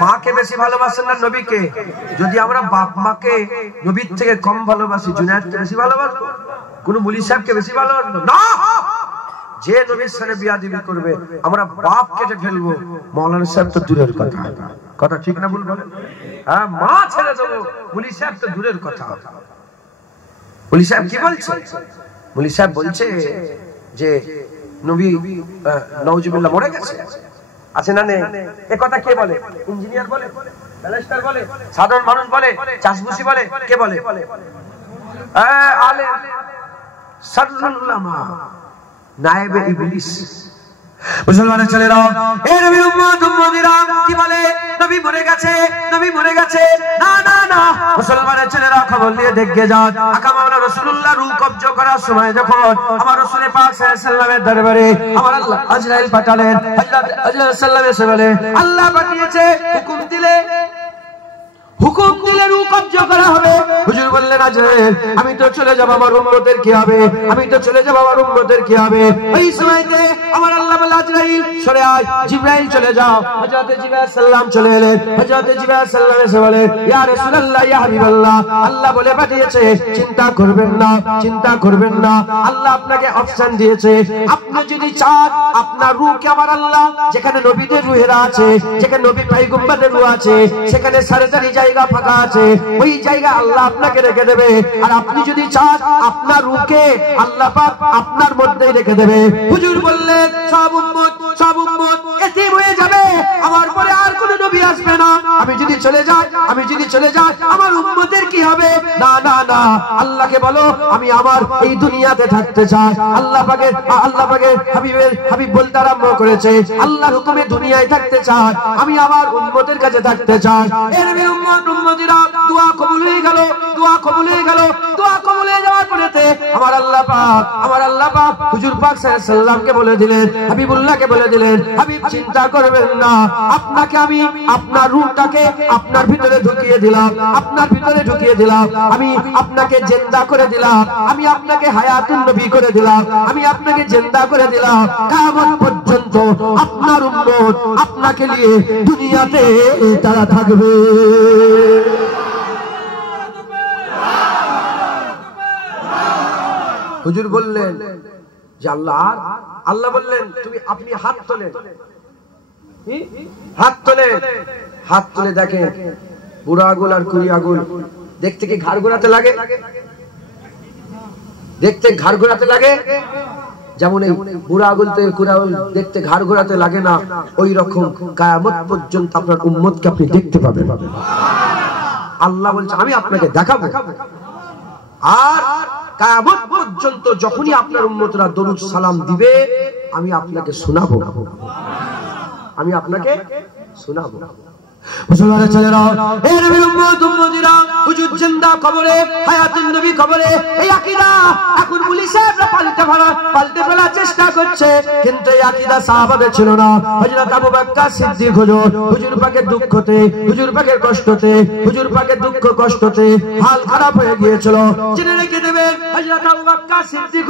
মাকে বেশি ভালোবাসেন না নবীকে? যদি আমরা বাপ মাকে নবীর থেকে কম ভালোবাসি, জুনায়েদকে বেশি ভালোবাসবো? কোন মুলি সাহেবকে বেশি ভালোবাসবো না? যে নবীর সাথে বিয়াদবি করবে আমরা বাপ কেটে ফেলবো, মাওলানা সাহেব তো দূরের কথা। কথা ঠিক না ভুল বলেন? হ্যাঁ, মা ছেড়ে দেবো, মুলি সাহেব তো দূরের কথা। মুলি সাহেব কি বলছে? মুলি সাহেব বলছে যে নবী নাউজুবিল্লাহ মরে গেছে, আছে না নেই? এ কথা কে বলে? ইঞ্জিনিয়ার বলে, ব্যারিস্টার বলে, সাধারণ মানুষ বলে, চাষবুসি বলে, কে বলে? আলেম শাররুল উলামা নায়েবে ইবলিস। মুসলমানের ছেলেরা এ নবীর উম্মত উম্মতিরা কি বলে নবী মরে গেছে, নবী মরে গেছে। না না না, মুসলমানের ছেলেরা খবর নিয়ে দেখে যান আকা মাওলানা রাসূলুল্লাহ রূহ কবজ করার সময় যখন আমার রাসূল পাক সাল্লাল্লাহু আলাইহি ওয়াসাল্লামের দরবারে আমার আল্লাহ আজরাইল পাঠালেন, আল্লাহ আজরাইল সাল্লাল্লাহু আলাইহি বলে আল্লাহ পাঠিয়েছে, হুকুম দিলে রূহ কবজ করা হবে। হুজুর বললেন আজরাইল আমি তো চলে যাব, আমার উম্মতের কি হবে? আমি তো চলে যাব, আমার উম্মতের কি হবে? ওই সময়তে আমার আল্লাহ বলে আজরাইল সরে আয়, জিবরাইল চলে যাও। হযরত জিবরাইল সাল্লাম চলে এলেন। হযরত জিবরাইল সাল্লাম এসে বলে, ইয়া রাসূলুল্লাহ, ইয়া হাবিবাল্লাহ, আল্লাহ বলে পাঠিয়েছে, চিন্তা করবেন না, চিন্তা করবেন না। আল্লাহ আপনাকে অপশন দিয়েছে, আপনি যদি চান আপনার রূহকে আমার আল্লাহ, যেখানে নবীদের রূহেরা আছে, যেখানে নবী পয়গম্বরদের রূহ আছে, সেখানে সাড়ে জায়গা ফাঁকা আছে, ওই জায়গা আল্লাহ আপনাকে রেখে দেবে। আর আপনি যদি চান আপনার রূহকে আল্লাহ পাক আপনার মধ্যেই রেখে দেবে। হুজুর বললেন, সব উম্মত এতিম হয়ে যাবে, আমার পরে আর কোন নবী আসবে না। আমি যদি চলে যাই আমার উম্মতের কি হবে? না না না, আল্লাহকে বলো আমি আমার এই দুনিয়াতে থাকতে চাই। আল্লাহ পাকের হাবিব বলতে আরম্ভ করেছে, আল্লাহর হুকুমে দুনিয়ায় থাকতে চাই, আমি আমার উম্মতের কাছে থাকতে চাই। এর উম্মতিরা দোয়া কবুল হয়ে গেল, দোয়া কবুল হয়ে যাওয়ার পরেতে আমার আল্লাহ পাক হুজুর পাক সাল্লাল্লাহু আলাইহি সাল্লামকে বলে দিলেন, হাবিবুল্লাহকে বলে দিলেন, হাবিব চিন্তা করবেন না, আপনাকে আমি আপনার রূহটাকে আপনার ভিতরে ঢুকিয়ে দিলাম, আমি আপনাকে জিন্দা করে দিলাম, আমি আপনাকে হায়াতুন নবী করে দিলাম, আমি আপনাকে জিন্দা করে দিলাম। কিয়ামত পর্যন্ত আপনার উম্মত আপনাকে নিয়ে দুনিয়াতে তারা থাকবে। হুজুর বললেন যে আল্লাহ বললেন আপনি হাত তোলে দেখেন বুড়া আগুল আর কুড়ি আগুল দেখতে কি ঘাড় ঘোরাতে লাগে? যেমন এই বুড়া আগুল তো কুড়ি আগুল দেখতে ঘাড় ঘোরাতে লাগে না, ওই রকম কিয়ামত পর্যন্ত আপনার উম্মতকে আপনি দেখতে পাবেন। আল্লাহ বলছে আমি আপনাকে দেখাবো। আর কিয়ামত পর্যন্ত যখনই আপনার উম্মতরা দরুদ সালাম দিবে আমি আপনাকে শোনাবো। মুসলমানের ছেলেরা, এই নবীর উম্মতিরা হুজুর জিন্দা কবরে, হায়াতুন নবী কবরে, এই আকীদা এখন পুলিশেরা পাল্টে ফেলার চেষ্টা করছে, কিন্তু এই আকীদা সাহাবাদের ছিল না। হযরত আবু বকর সিদ্দিক হুজুর পাকের দুঃখতে, হুজুর পাকের কষ্টতে, হুজুর পাকের দুঃখ কষ্টতে হাল খারাপ হয়ে গিয়েছিল। জেনে রেখে দেবেন, হযরত আবু বকর সিদ্দিক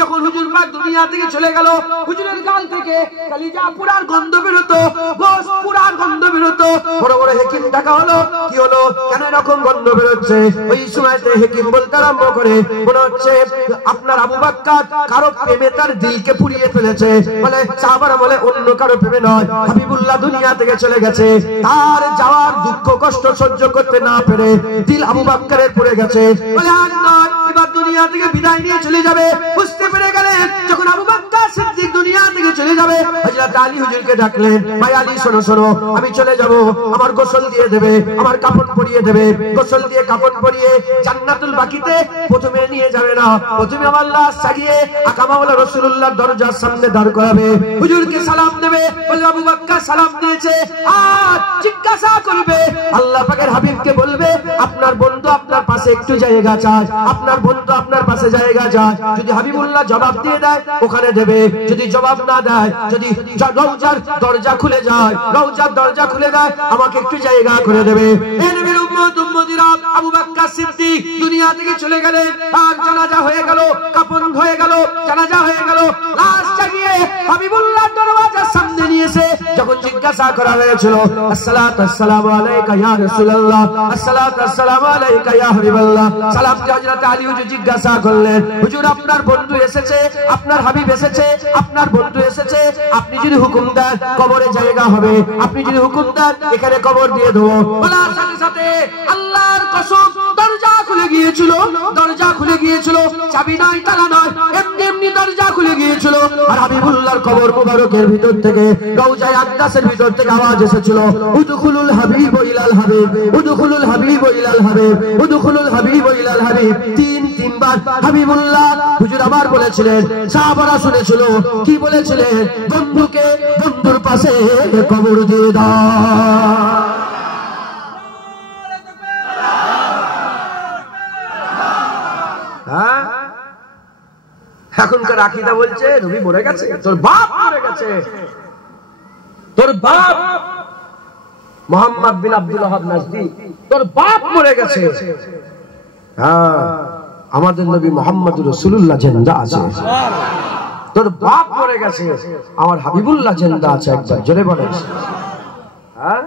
যখন হুজুর পাক দুনিয়া থেকে চলে গেল, হুজুরের গাল থেকে কলিজা পুরার গন্ধ বেরোতো, গোশত পুরার গন্ধ বেরোতো। বড় বড় হেকিম ডাকা হলো, কি হলো, কেন এরকম গন্ধ বেরোচ্ছে? ওই সময়তে হেকিম বলতে আরম্ভ করে, মনে হচ্ছে আপনার আবু বকর কারো প্রেমে তার দিলকে পুড়িয়ে ফেলেছে। বলে সাহাবারা বলে অন্য কারো প্রেমে নয়, হাবিবুল্লাহ দুনিয়া থেকে চলে গেছে, তার যাওয়ার দুঃখ কষ্ট সহ্য করতে না পেরে দিল আবু বকরের পুড়ে গেছে। বলে আর নয়, এবার দুনিয়া থেকে বিদায় নিয়ে চলে যাবে। বুঝতে পেরে গেলেন যখন আবু বকর সিদ্দিক দুনিয়া থেকে চলে যাবে, হযরত আলী হুজুরকে ডাকলেন, ভাই আলী শোনো, আমি চলে যাব, আমার গোসল দিয়ে দেবে, আমার কাপড় পরিয়ে দেবে, গোসল দিয়ে কাপড় পরিয়ে জান্নাতুল বাকিতে প্রথমে নিয়ে যাবে না, প্রথমে আমার লাশ সাজিয়ে আকামাওয়ালা রাসূলুল্লাহর দরজার সামনে দাঁড় করাবে, হুজুরকে সালাম দেবে। বলে আবু বকর সালাম দিয়েছে, আর জিজ্ঞাসা করবে, আল্লাহ পাকের হাবিবকে বলবে আপনার বন্ধু আপনার পাশে একটু জায়গা চায়, আপনার বন্ধু আপনার পাশে জায়গা চায়। যদি হাবিবুল্লাহ জবাব দিয়ে দেয় ওখানে দেবে, যদি জবাব না দেয়, যদি রওজার দরজা খুলে যায়, রওজার দরজা খুলে দেয়, আমাকে একটু জায়গা করে দেবে। এই নবীর উম্মতিরা আবু বকর সিদ্দিক দুনিয়া থেকে চলে গেলেন, আর জানাজা হয়ে গেল, কাফন হয়ে গেল, জানাজা হয়ে গেল, লাশ জাগিয়ে হাবিবুল্লাহ দরওয়াজার সামনে নিয়ে এসে যখন জিজ্ঞাসা করা হয়েছিল, আসসালাতু আসসালামু আলাইকা ইয়া রাসূলুল্লাহ, আসসালাতু আসসালামু আলাইকা ইয়া হাবিবাল্লাহ, সালাম দিয়ে হযরত আলী হুজুর জিজ্ঞাসা করলেন, হুজুর আপনার বন্ধু এসেছে, আপনার হাবিব এসেছে, আপনার বন্ধু এসেছে, আপনি যদি হুকুম দেন কবরে জায়গা হবে, আপনি যদি হুকুম দেন এখানে কবর দিয়ে দেবো। বলার সাথে সাথে আল্লাহর কসম দরজা খুলে গিয়েছিল, চাবি নাই, তালা নয়, এমনি দরজা খুলে গিয়েছিল। আর হাবিবুল্লাহর কবর মুবারকের ভিতর থেকে, রওজায়ে আকদাসের ভিতর থেকে আওয়াজ এসেছিল, উদখুলুল হাবিব ইলাল হাবিব, উদখুলুল হাবিব ইলাল হাবিব, উদখুলুল হাবিব ইলাল হাবিব। তিনবার হাবিবুল্লাহ হুজুর আবার বলেছিলেন, সাহাবারা শুনেছিল, কি বলেছিলেন? বন্ধুকে বন্ধুর পাশে কবর দিয়ে দাও। এখনকার আকীদা বলছে নবী মরে গেছে, তোর বাপ মরে গেছে, তোর বাপ মুহাম্মদ বিন আব্দুল ওয়াহাব নাজদি, তোর বাপ মরে গেছে। হ্যাঁ, আমাদের নবী মুহাম্মদুর রাসূলুল্লাহ জিন্দা আছে। তোর বাপ মরে গেছে, আমার হাবিবুল্লাহ জিন্দা আছে, একবার জোরে বলে। হ্যাঁ,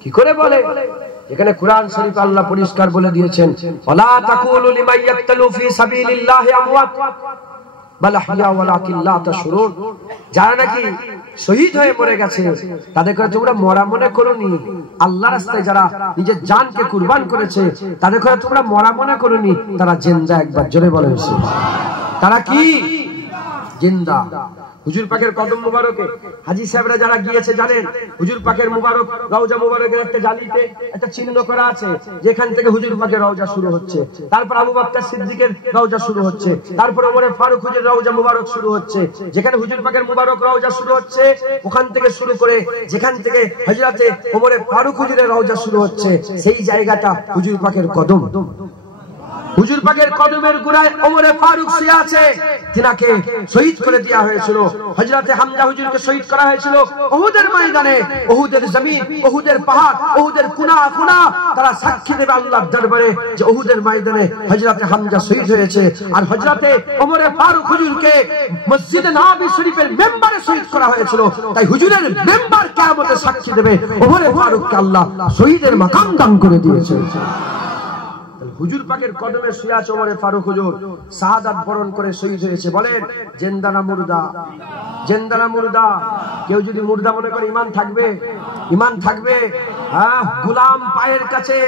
কি করে বলে? যেখানে কোরআন শরীফে আল্লাহ পরিষ্কার বলে দিয়েছেন, ওয়ালা তাকুলু লিমান ইয়াকতালু ফি সাবিলিল্লাহি আমওয়াত বাল আহইয়া ওয়ালাকিন লা তাশউরুন। যারা নাকি শহীদ হয়ে মরে গেছে তাদের কথা তোমরা মরা মনে করোনি। আল্লাহর রাস্তায় যারা নিজের জানকে কুরবান করেছে তাদের কথা তোমরা মরা মনে করোনি, তারা জিন্দা, একবার জোরে বলেন সুবহানাল্লাহ। তারা কি জিন্দা। হুজুর পাকের কদম মুবারকে হাজী সাহেবরা যারা গিয়েছে জানেন, হুজুর পাকের মুবারক রওজা মুবারকের একটা জালিতে একটা চিহ্ন করা আছে, যেখান থেকে হুজুর পাকের রওজা শুরু হচ্ছে, তারপর আবু বকর সিদ্দিকের রওজা শুরু হচ্ছে, তারপর ওমরে ফারুক হুজুরের রওজা মুবারক শুরু হচ্ছে। যেখানে হুজুর পাকের মুবারক রওজা শুরু হচ্ছে ওখান থেকে শুরু করে যেখান থেকে হযরতে ওমরে ফারুক হুজুরের রওজা শুরু হচ্ছে, সেই জায়গাটা হুজুর পাকের কদম। হুজুর পাকের কদমের গোড়ায় ওমরে ফারুক শুয়ে আছে, তিনাকে শহীদ করে দেয়া হয়েছিল। হযরতে হামজা হুজুরকে শহীদ করা হয়েছিল উহুদের ময়দানে। উহুদের জমিন, উহুদের পাহাড়, উহুদের কোনা কোনা তারা সাক্ষী দেবে আল্লাহর দরবারে যে উহুদের ময়দানে হযরতে হামজা শহীদ হয়েছে। আর হযরতে ওমরে ফারুক হুজুরকে মসজিদে নববী শরীফের মেম্বারে শহীদ করা হয়েছিল। তাই হুজুরের মেম্বার কিয়ামতে সাক্ষী দেবে ওমরে ফারুককে আল্লাহ শহীদের মাকাম দান করে দিয়েছে। হুজুর পাকের কদমে শুয়ে আছে ওমরে ফারুক হুজুর, শাহাদাত বরণ করে শহীদ হয়েছে। বলেন জিন্দা না মুর্দা? জিন্দা না মুর্দা? কেউ যদি মুর্দা মনে করে ঈমান থাকবে? ঈমান থাকবে? হ্যাঁ, গোলাম পায়ের কাছে,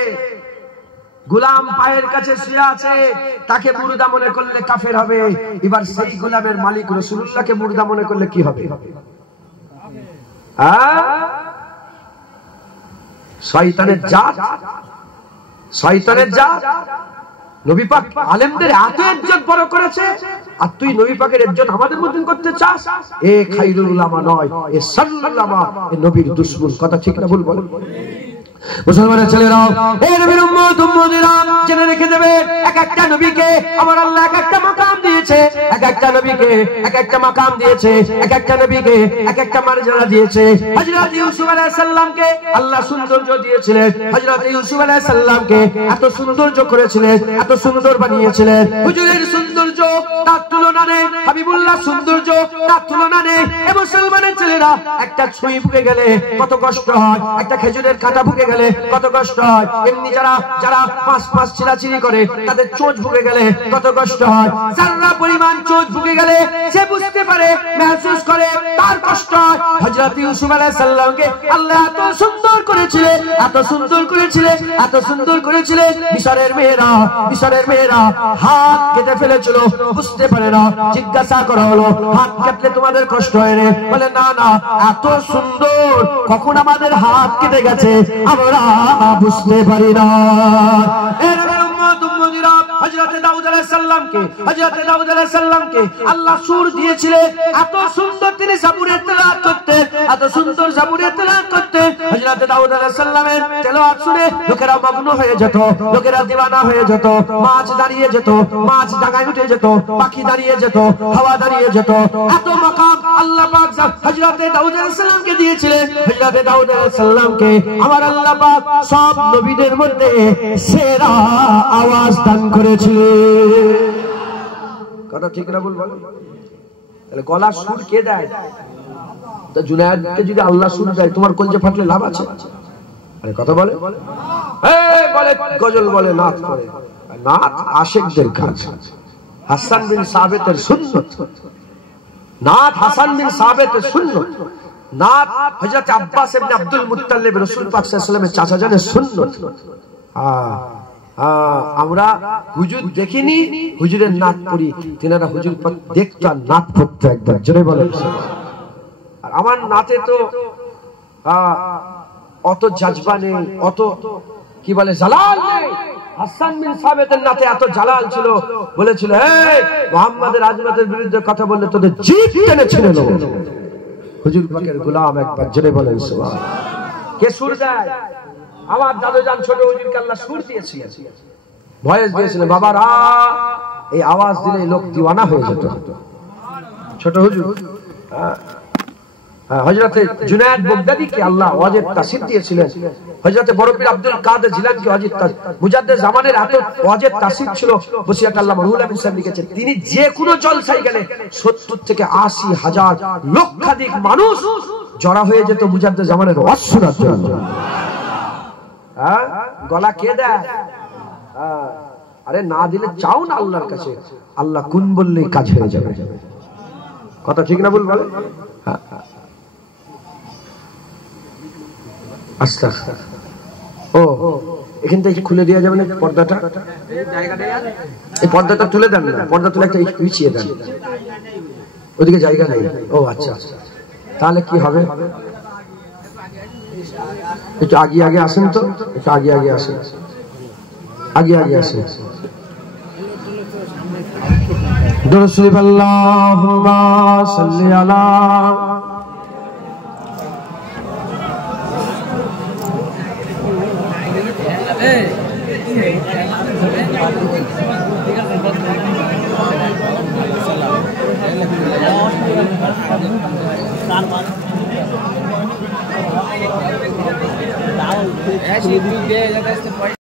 গোলাম পায়ের কাছে শুয়ে আছে, তাকে মুর্দা মনে করলে কাফের হবে। এবার সেই গোলামের মালিক রাসূলুল্লাহকে মুর্দা মনে করলে কি হবে? হ্যাঁ, শয়তানের জাত, শয়তানের জাত। নবী পাক আলেমদের এত ইজ্জত বড় করেছে, আর তুই নবী পাকের ইজ্জত আমাদের মধ্যে করতে চাস? এ খাইরুল উলামা নয়, এ সাল্লাল্লাহু উলামা, এ নবীর দুশমন। কথা ঠিক না ভুল বলেন? মুসলমানের ছেলেরা, এই নবীর উম্মত উম্মতেরা জেনে রেখে দেবে, এক একটা নবীকে আমার আল্লাহ এক একটা মাকাম দিয়েছে, এক একটা নবীকে এক একটা মাকাম দিয়েছে, এক একটা নবীকে এক একটা মর্যাদা দিয়েছে। হযরত ইউসুফ আলাইহিস সালামকে আল্লাহ সৌন্দর্য দিয়েছিলেন, হযরত ইউসুফ আলাইহিস সালামকে এত সৌন্দর্য করেছিলেন, এত সুন্দর বানিয়েছিলেন। হুজুরের সৌন্দর্য তার তুলনা নেই, হাবিবুল্লাহ সৌন্দর্য তার তুলনা নেই। এ মুসলমানের ছেলেরা, একটা ছুঁই ফুকে গেলে কত কষ্ট হয়, একটা খেজুরের কাঁটা ফুকে গেলে কত কষ্ট হয়। এমনি যারা যারা পাঁচ পাঁচ চিরাচিরি করে তাদের চোঁচ ফুকে গেলে কত কষ্ট হয়। যারা পরিমাণ চোঁচ ফুকে গেলে সে বুঝতে পারে, महसूस করে, তার কষ্ট হয়। হযরত ইউসুফ আলাইহিস সালামকে আল্লাহ এত সুন্দর করেছিলেন, এত সুন্দর করেছিলেন, এত সুন্দর করেছিলেন, মিশরের মেয়েরা, মিশরের মেয়েরা হাত কেটে ফেলেছিল, বুঝতে পারে না। জিজ্ঞাসা করা হলো, হাত কাটলে তোমাদের কষ্ট হয় রে? বলে না না, এত সুন্দর কখন আমাদের হাত কেটে গেছে আমরা বুঝতে পারি না। হযরতে দাউদ আলাইহিস সালামকে, হযরতে দাউদ আলাইহিস সালামকে আল্লাহ সুর দিয়েছিলেন, এত সুন্দর তিনি জাবুরের তেলাওয়াত করতেন, এত সুন্দর জাবুরের তেলাওয়াত করতেন। হযরতে দাউদ আলাইহিস সালামের তেলাওয়াত শুনে লোকেরা মগ্ন হয়ে যেত, লোকেরা দিওয়ানা হয়ে যেত। মাছ দাঁড়িয়ে যেত, মাছ ডাঙায় উঠে যেত, পাখি দাঁড়িয়ে যেত, হাওয়া দাঁড়িয়ে যেত। এত মাকাম আল্লাহ পাক হযরতে দাউদ আলাইহিস সালামকে দিয়েছিলেন। হযরতে দাউদ আলাইহিস সালামকে আমার আল্লাহ পাক সব নবীদের মধ্যে সেরা আওয়াজ দান করেছিলেন। কথা ঠিক না ভুল বলেন? তাহলে গলার সুর কে দেয়? তো জুনায়েদকে যদি আল্লাহ সুর দেয়, তোমার কলজে ফাটলে লাভ আছে? আরে কথা বলে, এই বলে গজল বলে, নাত করে। নাত আশিকদের কাজ। হাসান বিন সাবিতের সুন্নাত, নাত হাসান বিন সাবিতের সুন্নাত, নাত হযরত আব্বাস ইবনে আব্দুল মুত্তালিব রাসূল পাক সাল্লাল্লাহু আলাইহি ওয়াসাল্লামের চাচা জানের সুন্নাত। আমরা হুজুর দেখিনি, হুজুরের নাত পড়ি, তিনারা হুজুর পাক দেখতেন, নাত পড়তে একবার জোরে বলেন। আর আমার নাতে তো অত জাজবা নেই, অত কি বলে জালাল নেই। হাসান বিন সাবিতের নাতে এত জালাল ছিল, বলেছিল এই মুহাম্মাদের আজমতের বিরুদ্ধে কথা বললে তোদের জিভ টেনে ছিঁড়ে নেব। হুজুর পাকের গোলাম একবার জোরে বলেন সুবহানাল্লাহ। কে সুর দেয়? আমার দাদু জান ছোট হুজুরকে আল্লাহ সুর দিয়েছিলেন, ভয়েস দিয়েছিলেন। বাবারা এই আওয়াজ দিলে লোক দিওয়ানা হয়ে যেত। ছোট হুজুর হযরতে জুনায়েদ বাগদাদীকে আল্লাহ ওয়াজের তাসির দিয়েছিলেন, হযরতে বড় পীর আব্দুল কাদের জিলানীকে ওয়াজের তাসির, মুজাদ্দিদ জামানের এত ওয়াজের তাসির ছিল। বসিরহাট আল্লামা রুহুল আমিন সাহেব লিখেছেন, তিনি যে কোনো জলসায় গেলে 70 থেকে 80,000 লক্ষাধিক মানুষ জড়া হয়ে যেত মুজাদ্দিদ জামানের ওয়াজ শোনার জন্য। গলা কে দেয়? আরে না দিলে চাও না আল্লাহর কাছে, আল্লাহ কোন বললেই কাজ হয়ে যাবে। কথা ঠিক না ভুল বলে? আস্তে আস্তে ও এখান থেকে খুলে দেওয়া যাবে না পর্দাটা? এই পর্দাটা তুলে দেন না, পর্দা তুলে একটা পিছিয়ে দেন, ওদিকে জায়গা নেই। ও আচ্ছা, তাহলে কি হবে? একটু আগে আগে আসেন তো, একটু আগে আগে আসেন, আগে আগে আসেন। দুরূদ শরীফ আল্লাহুম্মা সাল্লি আলা